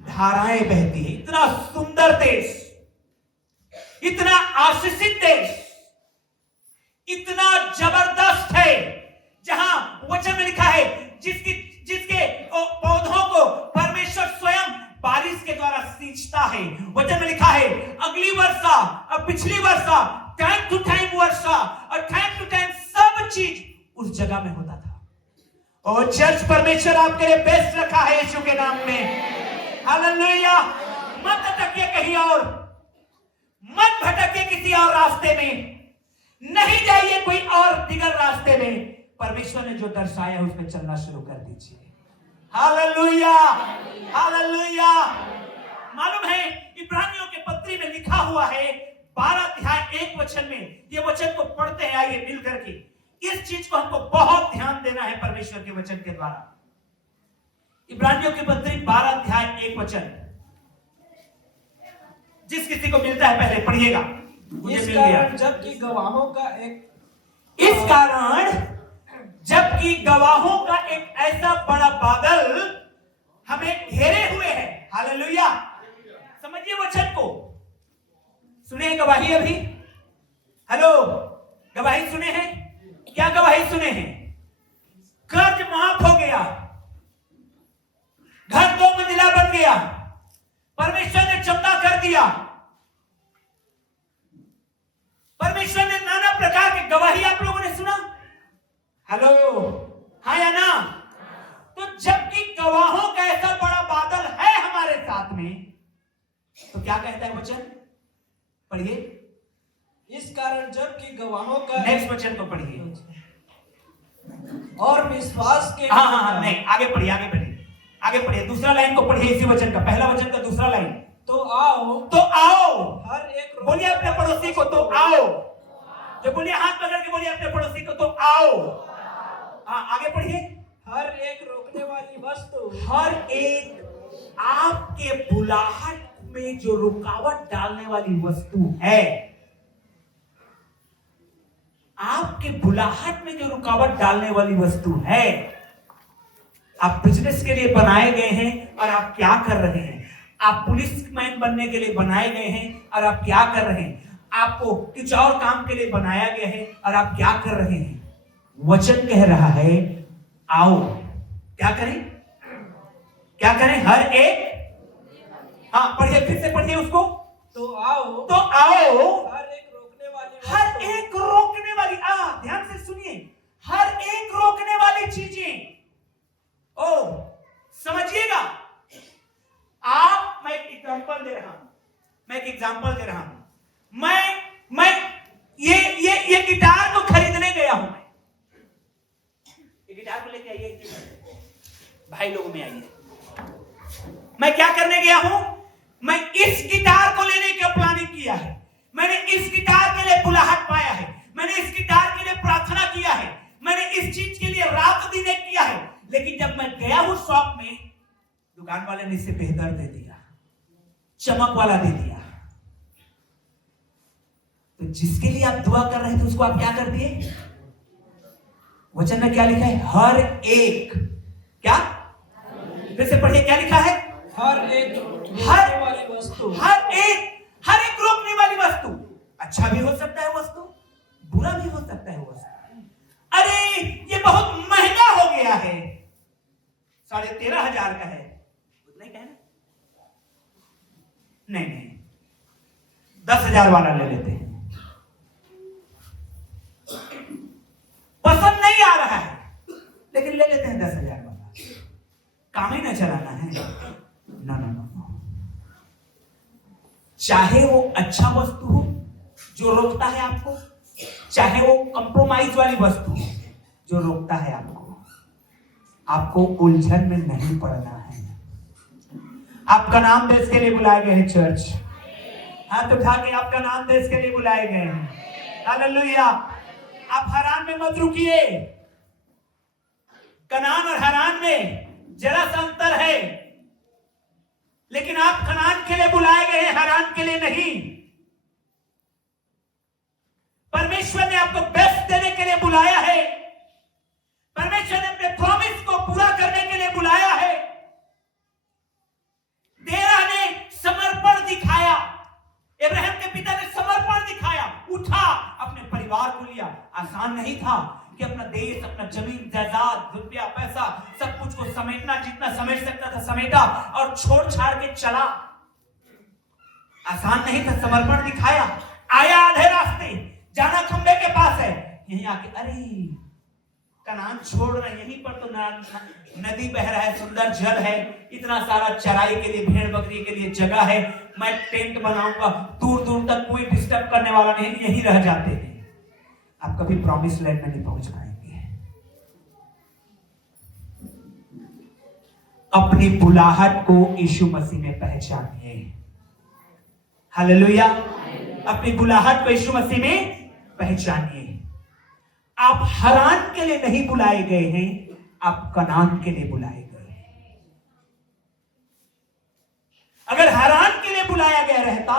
धाराएं बहती है। इतना सुंदर देश, इतना आशीषित देश, इतना जबरदस्त है, जहां वचन में लिखा है जिसके पौधों को परमेश्वर स्वयं बारिश के द्वारा सींचता है। वचन में लिखा है अगली वर्षा और पिछली वर्षा, टाइम टू टाइम वर्षा और टाइम टू टाइम सब चीज उस जगह में होता था। और चर्च, परमेश्वर आपके लिए बेस्ट रखा है यीशु के नाम में। हालेलुया। मत अटकिए कहीं और, मत भटकिए किसी और रास्ते में, नहीं जाइए कोई और दिगर रास्ते में। परमेश्वर ने जो दर्शाया है उसमें चलना शुरू कर दीजिए। Hallelujah, hallelujah. मालूम है इब्रानियों के पत्री में लिखा हुआ है 12 अध्याय 1 वचन में, ये वचन को पढ़ते हैं आइए मिल करके। इस चीज को हमको बहुत ध्यान देना है परमेश्वर के वचन के द्वारा। इब्रानियों के पत्री 12 अध्याय 1 वचन, जिस किसी को मिलता है पहले पढ़िएगा। मुझे मिल गया। जबकि गवाहों का एक इस कारण जबकि गवाहों का एक ऐसा बड़ा बादल हमें घेरे हुए है। हालेलुया। समझिए वचन को। सुने गवाही अभी? हेलो, गवाही सुने हैं? क्या गवाही सुने हैं? कर्ज माफ हो गया, घर 2 मंजिला बन गया, परमेश्वर ने चमदा कर दिया, परमेश्वर ने नाना प्रकार की गवाही आप लोगों ने सुना। हेलो, हाँ या ना? तो जबकि गवाहों का ऐसा बड़ा बादल है हमारे साथ में, तो क्या कहता है वचन? पढ़िए। इस कारण जबकि गवाहों का नेक्स्ट वचन को पढ़िए। और विश्वास के हाँ, नहीं, आगे पढ़िए, आगे पढ़िए, आगे पढ़िए। दूसरा लाइन को पढ़िए इसी वचन का, पहला वचन का दूसरा लाइन। तो आओ हर एक बोलिए अपने पड़ोसी को, तो आओ। जो बोलिए हाथ पकड़ के बोलिए अपने पड़ोसी को, तो आओ। हाँ, आगे पढ़िए। हर एक रोकने वाली वस्तु, हर एक आपके बुलाहट में जो रुकावट डालने वाली वस्तु है, आपके बुलाहट में जो रुकावट डालने वाली वस्तु है, आप बिजनेस के लिए बनाए गए हैं और आप क्या कर रहे हैं? आप पुलिसमैन बनने के लिए बनाए गए हैं और आप क्या कर रहे हैं? आपको कुछ और काम के लिए बनाया गया है और आप क्या कर रहे हैं? वचन कह रहा है आओ। क्या करें? क्या करें? हर एक, हाँ पढ़िए, फिर से पढ़िए उसको। तो आओ हर एक रोकने वाली ध्यान से सुनिए, हर एक रोकने वाली चीजें, ओ समझिएगा आप। मैं एक एग्जांपल दे रहा हूं। मैं ये गिटार को खरीदने गया हूं। मैं ये गिटार को लेके आइए भाई लोग में आइए। मैं क्या करने गया हूं? मैं इस गिटार को लेने का प्लानिंग किया है। मैंने इस गिटार के लिए बुलाहट पाया है। मैंने इस गिटार के लिए प्रार्थना किया है। मैंने इस चीज के लिए रात दिन एक किया है। लेकिन जब मैं गया हूं शॉप में, दुकान वाले ने इसे बेहतर दे दिया, चमक वाला दे दिया। तो जिसके लिए आप दुआ कर रहे थे उसको आप क्या कर दिए? वचन में क्या लिखा है? हर एक, क्या? फिर से पढ़िए, क्या लिखा है? हर एक रोकने वाली वस्तु, हर एक रोकने वाली वस्तु। अच्छा भी हो सकता है वस्तु, बुरा भी हो सकता है वस्तु। अरे ये बहुत महंगा हो गया है, 13,500 का है, उतना ही कहना? नहीं, 10,000 वाला ले लेते हैं। पसंद नहीं आ रहा है लेकिन ले लेते हैं 10,000 वाला। काम ही ना चलाना है। ना ना ना, चाहे वो अच्छा वस्तु हो जो रोकता है आपको, चाहे वो कंप्रोमाइज वाली वस्तु हो जो रोकता है आपको उलझन में नहीं पड़ना है। आपका नाम देश के लिए बुलाए गए हैं चर्च। हाथ उठा के आपका नाम देश के लिए बुलाए गए हैं। हालेलुया। आप हरान में मत रुकिए। कनान और हरान में जरा सा अंतर है, लेकिन आप कनान के लिए बुलाए गए हैं, हरान के लिए नहीं। परमेश्वर ने आपको बेस्ट देने के लिए बुलाया है। परमेश्वर ने अपने प्रॉमिस को पूरा करने के लिए बुलाया है। तेरह ने समर्पण दिखाया, इब्राहिम के पिता ने समर्पण दिखाया, उठा, अपने परिवार को लिया। आसान नहीं था कि अपना देश, अपना जमीन जायदाद, रुपया पैसा सब कुछ को समेटना, जितना समेट सकता था समेटा और छोड़ छाड़ के चला। आसान नहीं था। समर्पण दिखाया, आया आधे रास्ते, जाना खंबे के पास है, यहीं आके अरे कनान छोड़ना, यहीं पर तो नदी बह रहा है, सुंदर जल है, इतना सारा चराई के लिए, भेड़ बकरी के लिए जगह है, मैं टेंट बनाऊंगा, दूर दूर तक कोई डिस्टर्ब करने वाला नहीं, यहीं रह जाते हैं। आप कभी प्रॉमिस लैंड में नहीं पहुंच पाएंगे। अपनी बुलाहट को यीशु मसीह में पहचानिए। हालेलुया। अपनी बुलाहट को यीशु मसीह में पहचानिए। आप हरान के लिए नहीं बुलाए गए हैं, आप कनान के लिए बुलाए गए हैं। अगर हरान के लिए बुलाया गया रहता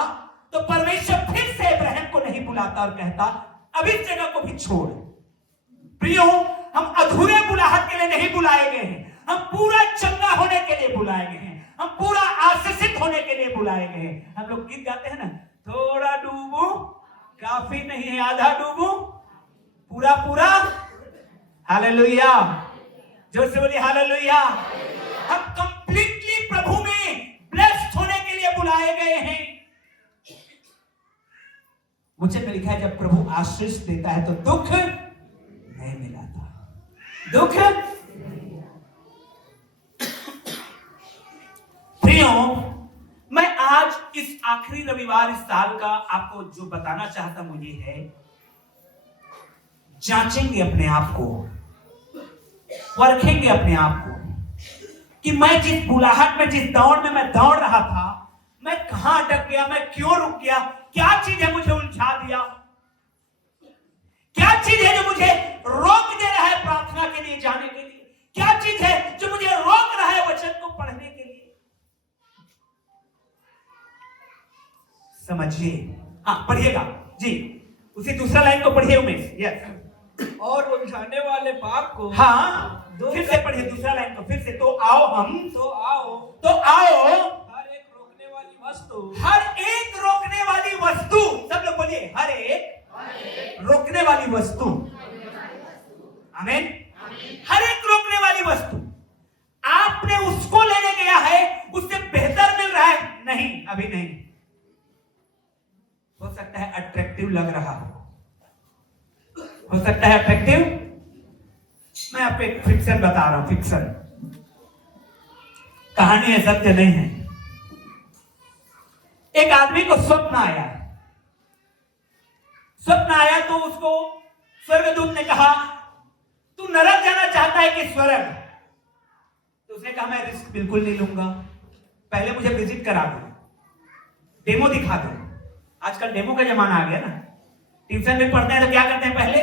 तो परमेश्वर फिर से इब्राहिम को नहीं बुलाता और कहता अब इस जगह को भी छोड़। प्रियो, हम अधूरे बुलाहट के लिए नहीं बुलाए गए हैं, हम पूरा चंगा होने के लिए बुलाए गए हैं, हम पूरा आशीषित होने के लिए बुलाए गए हैं। हम लोग गीत गाते हैं ना, थोड़ा डूबो काफी नहीं है, आधा डूबो पूरा पूरा। हालेलुया। जोर से बोलिए हालेलुया। हम कंप्लीटली प्रभु में ब्लेस्ड होने के लिए बुलाए गए हैं। मुझे में लिखा है जब प्रभु आशीष देता है तो दुख नहीं मिलाता, दुख। प्रियो, मैं आज इस आखिरी रविवार इस साल का आपको जो बताना चाहता हूं ये है, जांचेंगे अपने आप को, परखेंगे अपने आप को कि मैं जिस बुलाहट में, जिस दौड़ में मैं दौड़ रहा था, मैं कहां अटक गया, मैं क्यों रुक गया, क्या चीज है मुझे उलझा दिया, क्या चीज है जो मुझे रोक दे रहा है प्रार्थना के लिए जाने के लिए, क्या चीज है जो मुझे रोक रहा है वचन को पढ़ने के लिए। समझिए। हाँ, पढ़िएगा जी, उसी दूसरा लाइन को पढ़िए उमेश। यस। और उलझाने वाले पाप को हाँ, फिर से पढ़िए दूसरा लाइन को फिर से। तो आओ हम, तो आओ हर एक रोकने वाली वस्तु, हर एक रोकने वाली वस्तु, सब लोग बोलिए हर एक रोकने वाली वस्तु। आमीन। हर एक रोकने वाली वस्तु आपने उसको लेने गया है, उससे बेहतर मिल रहा है, नहीं, अभी नहीं। हो सकता है अट्रैक्टिव लग रहा हो सकता है अट्रैक्टिव। मैं आपको एक फिक्शन बता रहा हूं, फिक्शन, कहानी है, सत्य नहीं है। एक आदमी को स्वप्न आया तो उसको स्वर्गदूत ने कहा तू नरक जाना चाहता है कि स्वर्ग? तो उसने कहा मैं रिस्क बिल्कुल नहीं लूंगा, पहले मुझे विजिट करा दो, डेमो दिखा दो। आजकल डेमो का जमाना आ गया ना, ट्यूशन में पढ़ते हैं तो क्या करते हैं, पहले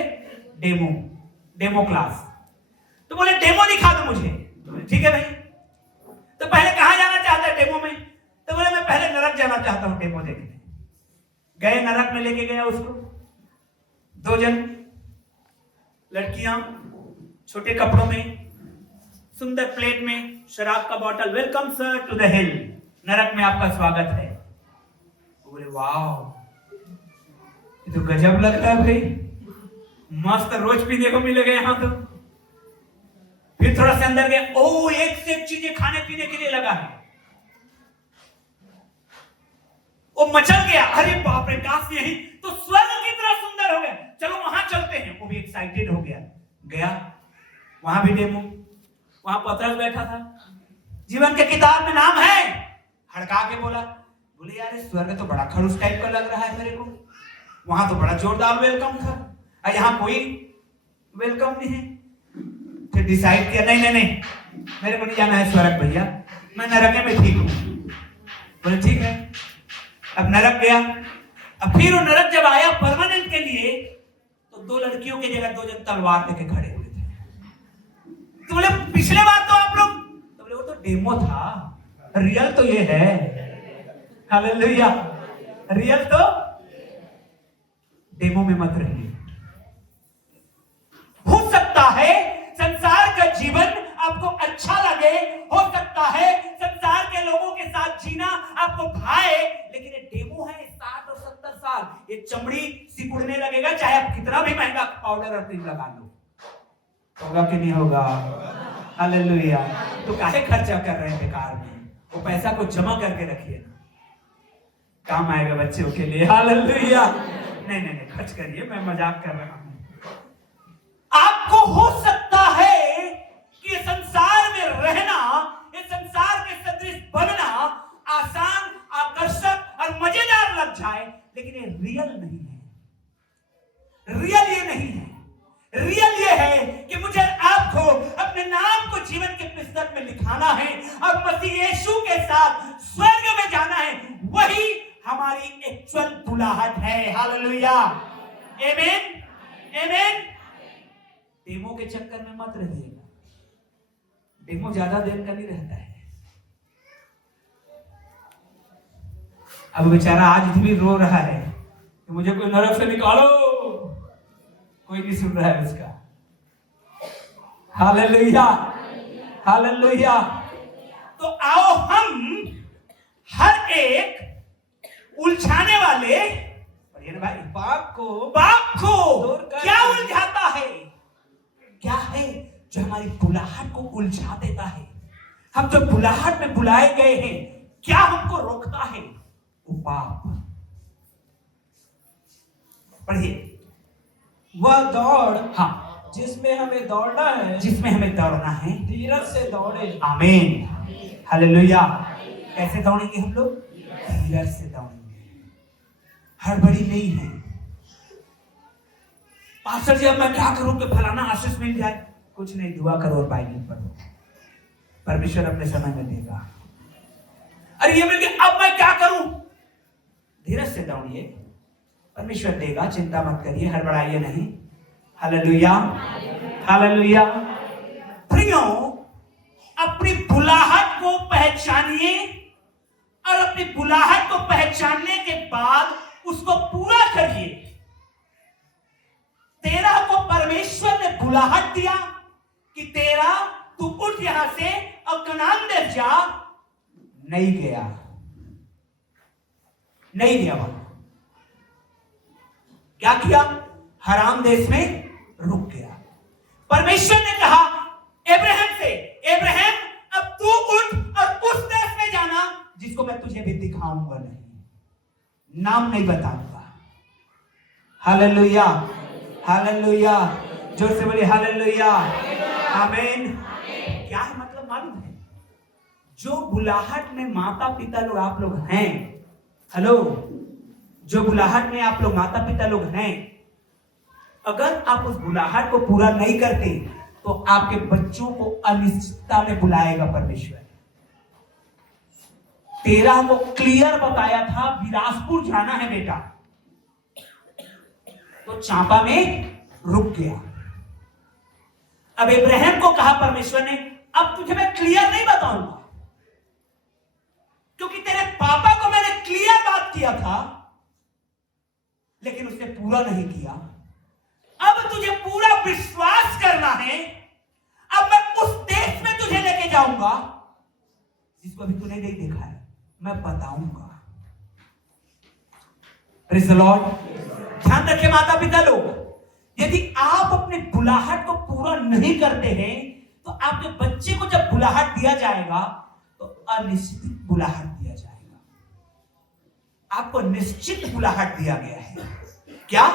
डेमो क्लास। तो बोले डेमो दिखा दो मुझे। ठीक है भाई, तो पहले कहां जाना चाहता है डेमो में? तो बोले मैं पहले नरक जाना चाहता हूं डेमो देखने। गए नरक में, लेके गया उसको, 2 जन लड़कियां छोटे कपड़ों में, सुंदर प्लेट में शराब का बोतल, welcome sir to the hill, नरक में आपका स्वागत है। बोले वाह, ये तो गजब लग रहा है भाई, मस्त रोज पीने को मिलेगा यहाँ तो। फिर थोड़ा सा अंदर गए, ओ एक से एक चीजें खाने पीने के लिए लगा है। वो मचल गया, अरे बाप रे काश यही तो स्वर्ग कितना सुंदर हो गया, चलो वहां चलते हैं। वो भी एक्साइटेड हो गया, गया वहां भी डेमो, वहां पतरस बैठा था, जीवन के किताब में नाम है, हड़का के बोले यार स्वर्ग तो बड़ा खड़ूस टाइप का लग रहा है मेरे को, वहां तो बड़ा जोरदार वेलकम था और यहाँ कोई वेलकम नहीं है। फिर डिसाइड किया नहीं मेरे को नहीं जाना है स्वर्ग भैया, मैं नरक में ठीक हूं। बोले ठीक है, अब नरक गया। अब फिर वो नरक जब आया परमानेंट के लिए, तो 2 लड़कियों की जगह 2 जन तलवार लेके खड़े हुए थे। तो बोले पिछले बार तो आप लोग, तो बोले वो तो डेमो था, रियल तो ये है। हालेलुया, रियल तो डेमो में मत रहिए। हो सकता है संसार का जीवन आपको अच्छा लगे, हो सकता है संसार के लोगों के साथ जीना आपको भाए, लेकिन ये डेमो है। 60 और 70 साल ये चमड़ी सिकुड़ने लगेगा, चाहे आप कितना भी महंगा पाउडर और क्रीम लगा लो। होगा कि नहीं होगा? हालेलुया। तो काहे खर्चा कर रहे हैं बेकार में? वो पैसा को जमा करके रखिए ना, काम आएगा बच्चों के लिए। हालेलुया। नहीं खर्च करिए, मैं मजाक कर रहा हूं। आपको हो सकता है कि संसार में रहना, इस संसार के सदृश बनना आसान, आकर्षक और मजेदार लग जाए, लेकिन ये रियल नहीं है। रियल ये नहीं है। रियल ये है कि मुझे आपको अपने नाम को जीवन के पुस्तक में लिखाना है और मसीह यीशु के साथ स्वर्ग में जाना है। वही हमारी एक्चुअल बुलाहट है। हालेलुया, आमीन, आमीन। डेमो के चक्कर में मत रहिएगा, डेमो ज्यादा देर का नहीं रहता है। अब बेचारा आज भी रो रहा है कि मुझे कोई नरक से निकालो, कोई नहीं सुन रहा है उसका। Hallelujah, hallelujah. तो आओ हम हर एक उलझाने वाले भाई पाप को को दूर कर क्या उलझाता है, क्या है जो हमारी बुलाहट को उलझा देता है। हम जो बुलाहट में बुलाए गए हैं, क्या हमको रोकता है? वो पाप। पढ़िए, वह दौड़ हाँ, जिसमें हमें दौड़ना है, जिसमें हमें दौड़ना है, धीरज से दौड़े। आमीन, हालेलुया। कैसे दौड़ेंगे हम लोग? धीरज से दौड़ेंगे, हड़बड़ी नहीं है। पास्टर जी अब मैं क्या करूं कि फलाना आशीष मिल जाए? कुछ नहीं, दुआ करो और बाइबल पढ़ो, परमेश्वर अपने समय में देगा। अरे ये मिल गया, अब मैं क्या करूं? धीरज से दौड़िए, परमेश्वर देगा, चिंता मत करिए, हड़बड़ाइए नहीं। Hallelujah, hallelujah. प्रियो, अपनी बुलाहट को पहचानिए और अपनी बुलाहट को पहचानने के बाद उसको पूरा करिए। तेरा को परमेश्वर ने बुलाहट दिया कि तेरा तू उठ यहां से और कनान देश जा। नहीं गया, नहीं गया वहां। क्या किया? हराम देश में रुक गया। परमेश्वर ने कहा अब्राहम से, अब्राहम अब तू उठ और उस देश में जाना जिसको मैं तुझे भी दिखाऊंगा नहीं, नाम नहीं बताऊंगा। Hallelujah, hallelujah. जोर से बोलिए हालेलुया, आमीन। क्या है मतलब मालूम है? जो बुलाहट में माता पिता लोग आप लोग हैं, हेलो, जो बुलाहट में आप लोग माता पिता लोग हैं, अगर आप उस बुलाहट को पूरा नहीं करते तो आपके बच्चों को अनिश्चितता में बुलाएगा परमेश्वर। 13 को क्लियर बताया था बिलासपुर जाना है बेटा, तो चांपा में रुक गया। अब इब्राहिम को कहा परमेश्वर ने, अब तुझे मैं क्लियर नहीं बताऊंगा क्योंकि तेरे पापा को मैंने क्लियर बात किया था, लेकिन उसने पूरा नहीं किया। अब तुझे पूरा विश्वास करना है। अब मैं उस देश में तुझे लेके जाऊंगा जिसको अभी तूने नहीं देखा है, मैं बताऊंगा। Praise the Lord. ध्यान रखिए माता पिता लोग, यदि आप अपने बुलाहट को पूरा नहीं करते हैं तो आपके बच्चे को जब बुलाहट दिया जाएगा तो अनिश्चित बुलाहट दिया जाएगा। आपको निश्चित बुलाहट दिया गया है। क्या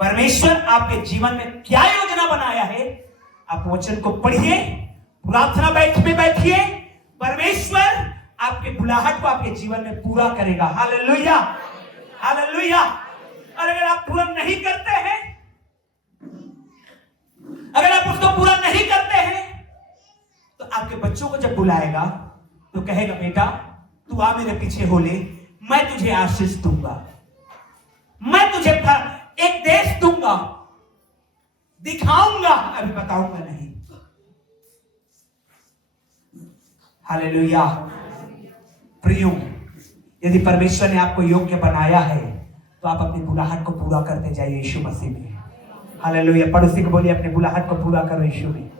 परमेश्वर आपके जीवन में क्या योजना बनाया है? आप वचन को पढ़िए, प्रार्थना में बैठिए, परमेश्वर आपके बुलाहट को आपके जीवन में पूरा करेगा। Hallelujah, hallelujah. और अगर आप पूरा नहीं करते हैं, अगर आप उसको पूरा नहीं करते हैं, तो आपके बच्चों को जब बुलाएगा तो कहेगा, बेटा तू आ मेरे पीछे हो ले, मैं तुझे आशीष दूंगा, मैं तुझे एक देश दूंगा, दिखाऊंगा, अभी बताऊंगा नहीं। हालेलुया। प्रियो, यदि परमेश्वर ने आपको योग्य बनाया है तो आप अपनी बुलाहट को पूरा करते जाइए यीशु मसीह में। हालेलुया। पड़ोसी को बोलिए, अपनी बुलाहट को पूरा करो यीशु में।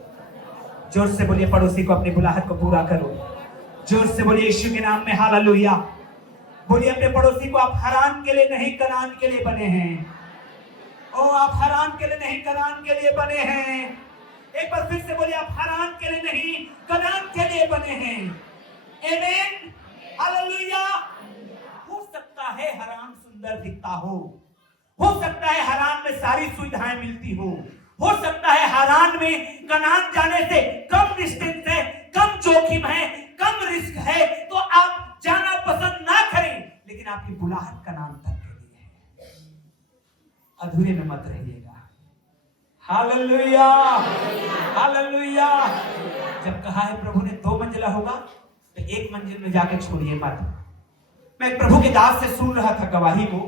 जोर से बोलिए, पड़ोसी को अपनी बुलाहट को पूरा करो। जोर से बोलिए यीशु के नाम में हालेलुया। बोलिए अपने पड़ोसी को, आप हरान के लिए नहीं कनान के लिए बने हैं। ओ आप हरान के लिए नहीं कनान के लिए बने हैं। एक बार फिर से बोलिए, आप हरान के लिए नहीं कनान के लिए बने हैं। आमीन, हालेलुया। हो सकता है हरान सुंदर दिखता हो सकता है हरान में सारी सुविधाएं मिलती हो सकता है हरान में कनान जाने से कम डिस्टेंस है, कम जोखिम है, कम रिस्क है, तो आप जाना पसंद ना करें, लेकिन आपकी बुलाहट कनान तक के लिए है। अधूरे में मत रहिएगा। Hallelujah, hallelujah. जब कहा है प्रभु ने 2 मंजिला होगा तो 1 मंजिल में जाके छोड़िए मत। मैं एक प्रभु के दास से सुन रहा था गवाही को,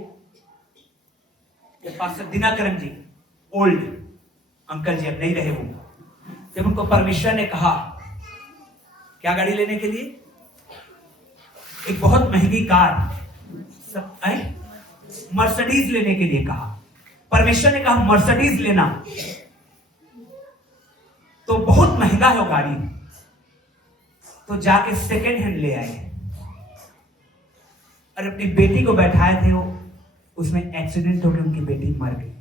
पास्टर दिनाकरण जी, ओल्ड अंकल जी, अब नहीं रहे वो, जब उनको परमेश्वर ने कहा क्या गाड़ी लेने के लिए, एक बहुत महंगी कार मर्सिडीज लेने के लिए कहा, परमेश्वर ने कहा मर्सिडीज लेना तो बहुत महंगा है वो गाड़ी, तो जाके सेकेंड हैंड ले आए और अपनी बेटी को बैठाए थे, वो उसमें एक्सीडेंट होकर उनकी बेटी मर गई।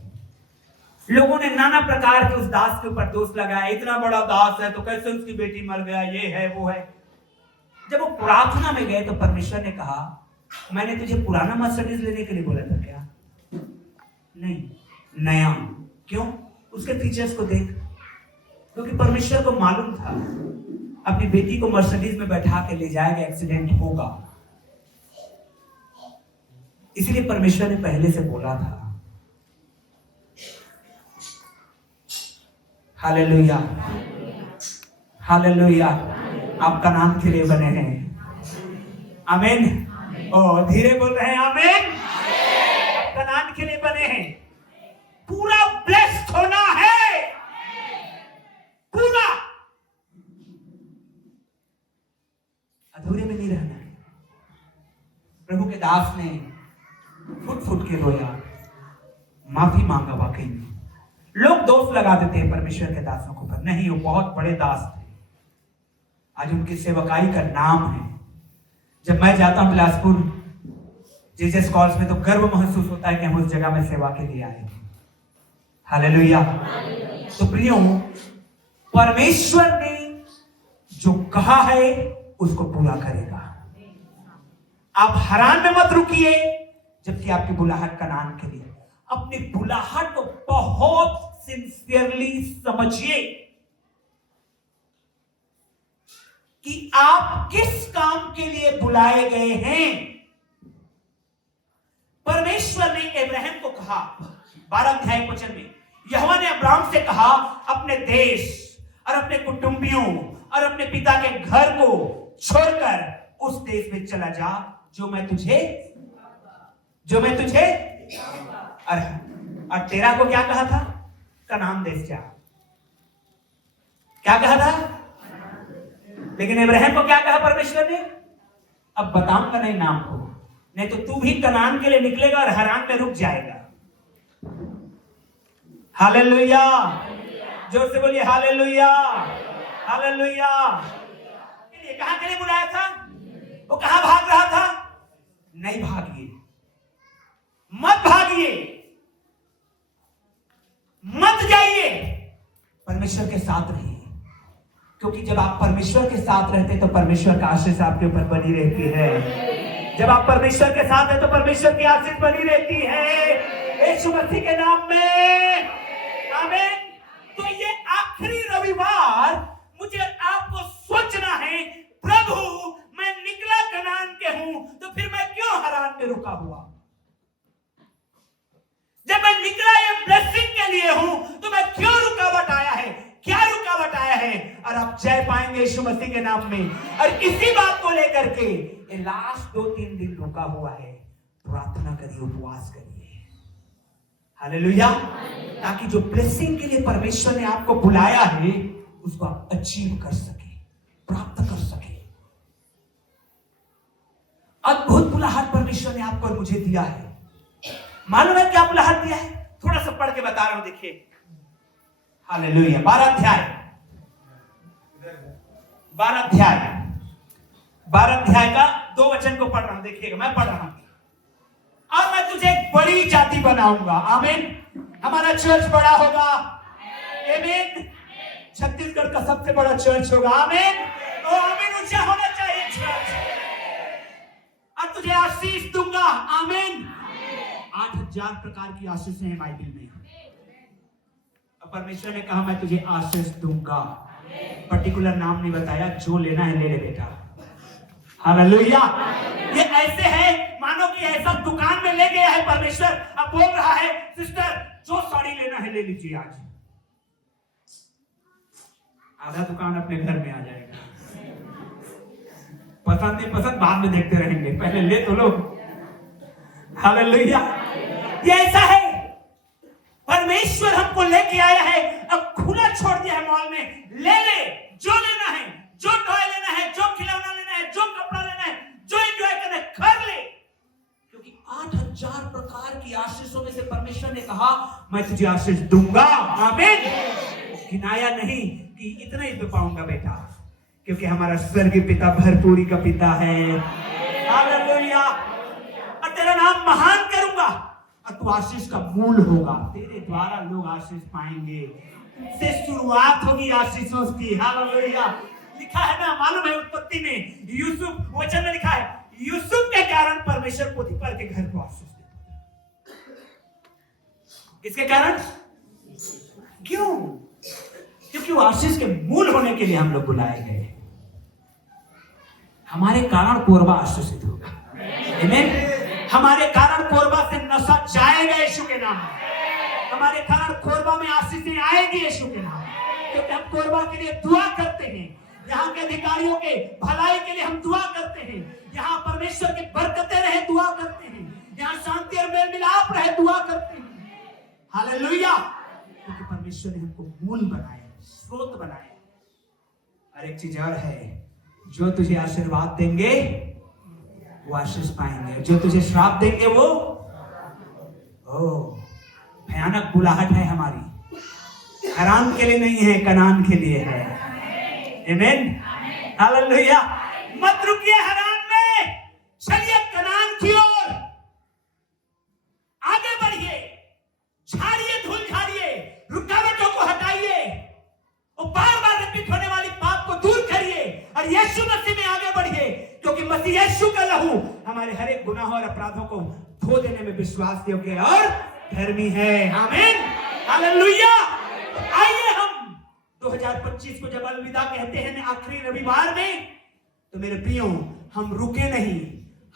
लोगों ने नाना प्रकार के उस दास के ऊपर दोष लगाया, इतना बड़ा दास है तो कैसे उसकी बेटी मर गया, ये है वो है। जब वो प्रार्थना में गए तो परमेश्वर ने कहा, मैंने तुझे पुराना मर्सिडीज लेने के लिए बोला था क्या? नहीं, नया। क्यों? उसके फीचर्स को देख। क्योंकि परमेश्वर को मालूम था अपनी बेटी को मर्सिडीज में बैठा के ले जाएगा, एक्सीडेंट होगा, इसलिए परमेश्वर ने पहले से बोला था। Hallelujah, hallelujah. आप कनान के लिए बने हैं। आमीन। और धीरे बोल रहे हैं आमीन। कनान के लिए बने हैं। पूरा ब्लेस्ड होना है, पूरा, अधूरे में नहीं रहना है। प्रभु के दास ने फुट फुट के रोया, माफी मांगा। वाकई में लोग दोष लगा देते हैं परमेश्वर के दासों को, पर नहीं, वो बहुत बड़े दास थे। आज उनकी सेवकाई का नाम है। जब मैं जाता हूं बिलासपुर जीसस कॉल्स में तो गर्व महसूस होता है कि हम उस जगह में सेवा के लिए आए। हालेलुया। तो प्रियो, परमेश्वर ने जो कहा है उसको पूरा करेगा। आप हरान में मत रुकिए, जबकि आपकी बुलाहट कनान के लिए। अपनी बुलाहट को बहुत सिंसियरली समझिए कि आप किस काम के लिए बुलाए गए हैं। परमेश्वर ने अब्राहम को कहा 12 अध्याय वचन में, यहोवा ने अब्राहम से कहा, अपने देश और अपने कुटुंबियों और अपने पिता के घर को छोड़कर उस देश में चला जा जो मैं तुझे और तेरा को क्या कहा था? कनान देश जा। क्या कहा था? लेकिन अब्राहम को क्या कहा परमेश्वर ने? अब बताऊंगा नहीं नाम को, नहीं तो तू भी कनान के लिए निकलेगा और हरान में रुक जाएगा। हालेलुया। जोर से बोलिए हालेलुया, हालेलुया। कहां के लिए बुलाया था? वो कहां भाग रहा था? नहीं भागिए, मत भागिए, मत जाइए, परमेश्वर के साथ रहिए। क्योंकि जब आप परमेश्वर के साथ रहते तो परमेश्वर का आशीष आपके ऊपर बनी रहती है। जब आप परमेश्वर के साथ हैं तो परमेश्वर की आशीष बनी रहती है यीशु मसीह के नाम में। आमीन। तो ये आखिरी रविवार मुझे आपको सोचना है, प्रभु मैं निकला कनान के हूं तो फिर मैं क्यों हरान में रुका हुआ? जब मैं निकला ये ब्लेसिंग के लिए हूं तो मैं क्यों रुकावट आया है? क्या रुकावट आया है? और आप जय पाएंगे यीशु मसीह के नाम में। और इसी बात को लेकर के ये लास्ट 2-3 दिन रुका हुआ है। प्रार्थना करिए, उपवास करिए, हालेलुया, ताकि जो ब्लेसिंग के लिए परमेश्वर ने आपको बुलाया है उसको आप अचीव कर सके, प्राप्त कर सके। अद्भुत बुलाहट परमेश्वर ने आपको और मुझे दिया है। मालूम है क्या बुलाहट दिया है? थोड़ा सा पढ़ के बता रहा हूं, देखिए। हालेलुया। 12 अध्याय का 2 वचन को पढ़ रहा हूं, देखिएगा, मैं पढ़ रहा हूं। और मैं तुझे एक बड़ी जाति बनाऊंगा। आमीन। हमारा चर्च बड़ा होगा। आमीन। छत्तीसगढ़ का सबसे बड़ा चर्च होगा। आमीन। तो आमीन ऊंचा होना चाहिए चर्च। और तुझे आशीष दूंगा। आमीन। 8000 प्रकार की आशीषें हैं बाइबल में। परमेश्वर ने कहा मैं तुझे आशीष दूंगा। पर्टिकुलर नाम नहीं बताया, जो लेना है ले ले बेटा। हालेलुया। ये ऐसे है मानो कि ऐसा दुकान में ले गया है परमेश्वर, अब बोल रहा है सिस्टर जो साड़ी लेना है ले लीजिए आज। आधा दुकान अपने घर में आ जाएगा। पसंद नहीं पसंद बाद में देखते रहेंगे, पहले ले तो लो। हालेलुया। ये ऐसा है, परमेश्वर हमको लेके आया है, अब खुला छोड़ दिया है मॉल में। ले ले जो लेना है, जो टॉय लेना है, जो खिलौना लेना है, जो कपड़ा लेना है, जो एंजॉय करना है कर ले। क्योंकि 8000 प्रकार की आशीषों में से परमेश्वर ने कहा मैं तुझे आशीष दूंगा। आमीन। किनाया नहीं कि इतना ही तो पाऊंगा बेटा, क्योंकि हमारा स्वर्गीय पिता भरपूरी का पिता है। हालेलुया। और तेरा नाम महान करूंगा और तू आशीष का मूल होगा। तेरे द्वारा लोग आशीष पाएंगे, से शुरुआत होगी आशीषों की। हालेलुया। लिखा है ना, मालूम है उत्पत्ति में यूसुफ वचन में लिखा है यूसुफ के कारण परमेश्वर पोतीफर के घर को आशीष देता। किसके कारण? क्यों? क्योंकि वो आशीष के मूल होने के लिए हम लोग बुलाए गए। हमारे कारण कोरबा आशीषित होगा। आमीन। हमारे कारण कोरबा से नशा जाएगा यीशु के नाम में। हमारे कारण कोरबा में आशीषें आएगी यीशु के नाम में, क्योंकि हम कोरबा के लिए दुआ करते हैं। यहाँ के अधिकारियों के भलाई के लिए हम दुआ करते हैं। यहाँ परमेश्वर की बरकतें रहे दुआ करते हैं। यहाँ शांति और मेल मिलाप रहे दुआ करते हैं। हालेलुया। क्योंकि परमेश्वर ने हमको मूल बनाया, स्रोत बनाया। और एक चीज और है, जो तुझे आशीर्वाद देंगे वो आशीष पाएंगे, जो तुझे श्राप देंगे वो भयानक बुलाहट है हमारी। हरान के लिए नहीं है, कनान के लिए है। आमीन। हालेलुया। मत रुकिए हरान में, चलिए कनान की ओर आगे बढ़िए। झाड़िए, धूल झाड़िए, रुकावटों को हटाइए और बार-बार रिपीट होने वाली पाप को दूर करिए और यीशु मसीह में आगे बढ़िए, क्योंकि मसीह यीशु का लहू हमारे हर एक गुनाहों और अपराधों को धो देने में विश्वास योग्य और धर्मी है। आमीन। हालेलुया। आइए हम 2025 को जब अलविदा कहते हैं आखिरी रविवार में, तो मेरे प्रियो हम रुके नहीं,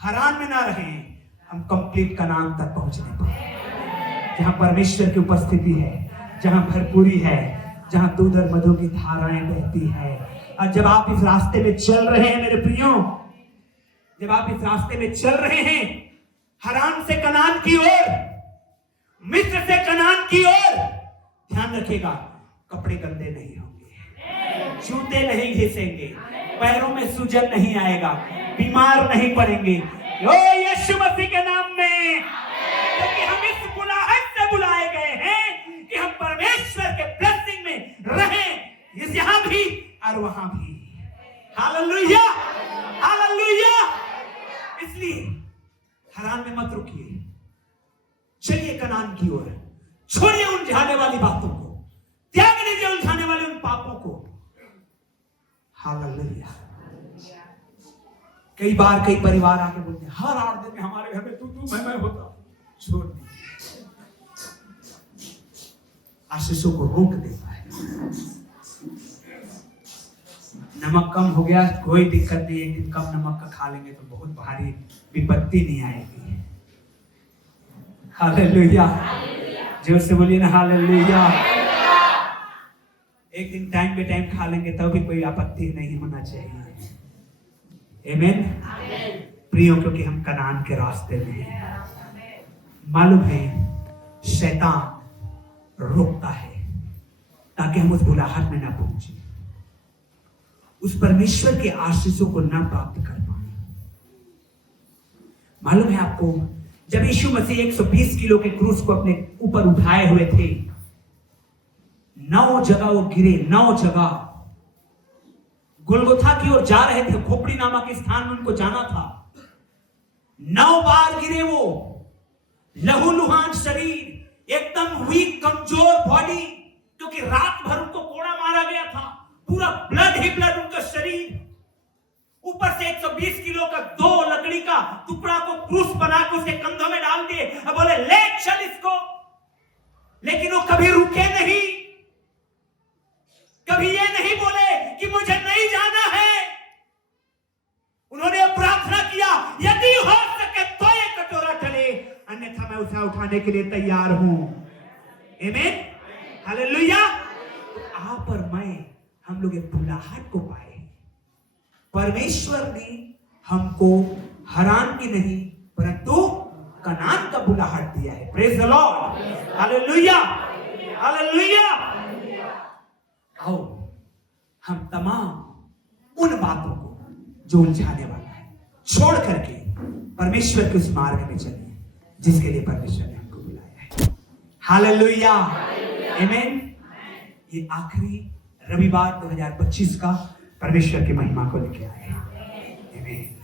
हरान में ना रहे, हम कंप्लीट कनान तक पहुंचने पाए, जहां परमेश्वर की उपस्थिति है, जहां भरपूरी है, जहां दूध और मधु की धाराएं बहती है। और जब आप इस रास्ते में चल रहे हैं मेरे प्रियो, जब आप इस रास्ते में चल रहे हैं हरान से कनान की ओर, मिस्र से कनान की ओर, ध्यान रखिएगा कपड़े गंदे नहीं होंगे, जूते नहीं घिसेंगे, पैरों में सूजन नहीं आएगा, बीमार नहीं पड़ेंगे। ओ यीशु मसीह के नाम में, क्योंकि हम इस बुलाहट से बुलाए गए हैं कि हम परमेश्वर के ब्लेसिंग में रहें, इस यहां भी और वहां भी। हालेलुया। हालेलुया। इसलिए हरान में मत रुकिए, चलिए कनान की ओर। छोड़िए उलझाने वाली बातों को, त्याग दीजिए उलझाने वाले उन पापों को। हालेलुया। कई बार कई परिवार आके बोलते हैं हर 8 दिन में हमारे घर में तू मैं होता। छोड़ दीजिए, आशीषों को रोक देता है। नमक कम हो गया, कोई दिक्कत नहीं, एक दिन कम नमक का खा लेंगे तो बहुत भारी विपत्ति नहीं आएगी। हालेलुया, जोर से बोलिए ना हालेलुया। एक दिन टाइम पे टाइम खा लेंगे तब भी कोई आपत्ति नहीं होना चाहिए। आमीन। प्रियो, क्योंकि हम कनान के रास्ते में हैं। मालूम है शैतान रोकता है ताकि हम उस बुलाहट में ना पहुंचे, उस परमेश्वर के आशीषों को ना प्राप्त कर पाए। मालूम है आपको, जब यीशु मसीह 120 किलो के क्रूस को अपने ऊपर उठाए हुए थे, 9 जगह वो गिरे, 9 जगह गुलगुथा की ओर जा रहे थे, खोपड़ी नामक स्थान में उनको जाना था। 9 बार गिरे वो, लहूलुहान शरीर, एकदम वीक कमजोर बॉडी, क्योंकि रात भर उनको कोड़ा मारा गया था, पूरा ब्लड ही ब्लड उनका शरीर, ऊपर से 120 किलो का 2 लकड़ी का टुकड़ा को क्रूस बना के उसे कंधों में डाल दिए और बोले ले चल इसको। लेकिन वो कभी रुके नहीं, कभी ये नहीं बोले कि मुझे नहीं जाना है। उन्होंने प्रार्थना किया, यदि हो सके तो ये कटोरा चले, अन्यथा मैं उसे उठाने के लिए तैयार हूं। आमीन, हालेलुया। आप और मैं, हम लोग एक बुलाहट को पाए। परमेश्वर ने हमको हारान की नहीं परंतु कनान का बुलाहट दिया है। Praise the Lord, hallelujah, hallelujah. आओ हम तमाम उन बातों को जो उलझाने वाला है छोड़ करके परमेश्वर के उस मार्ग में चलिए जिसके लिए परमेश्वर ने हमको बुलाया है। हालेलुया, आमीन। ये आखिरी रविवार 2025 का परमेश्वर की महिमा को लेके आए हैं। आमीन।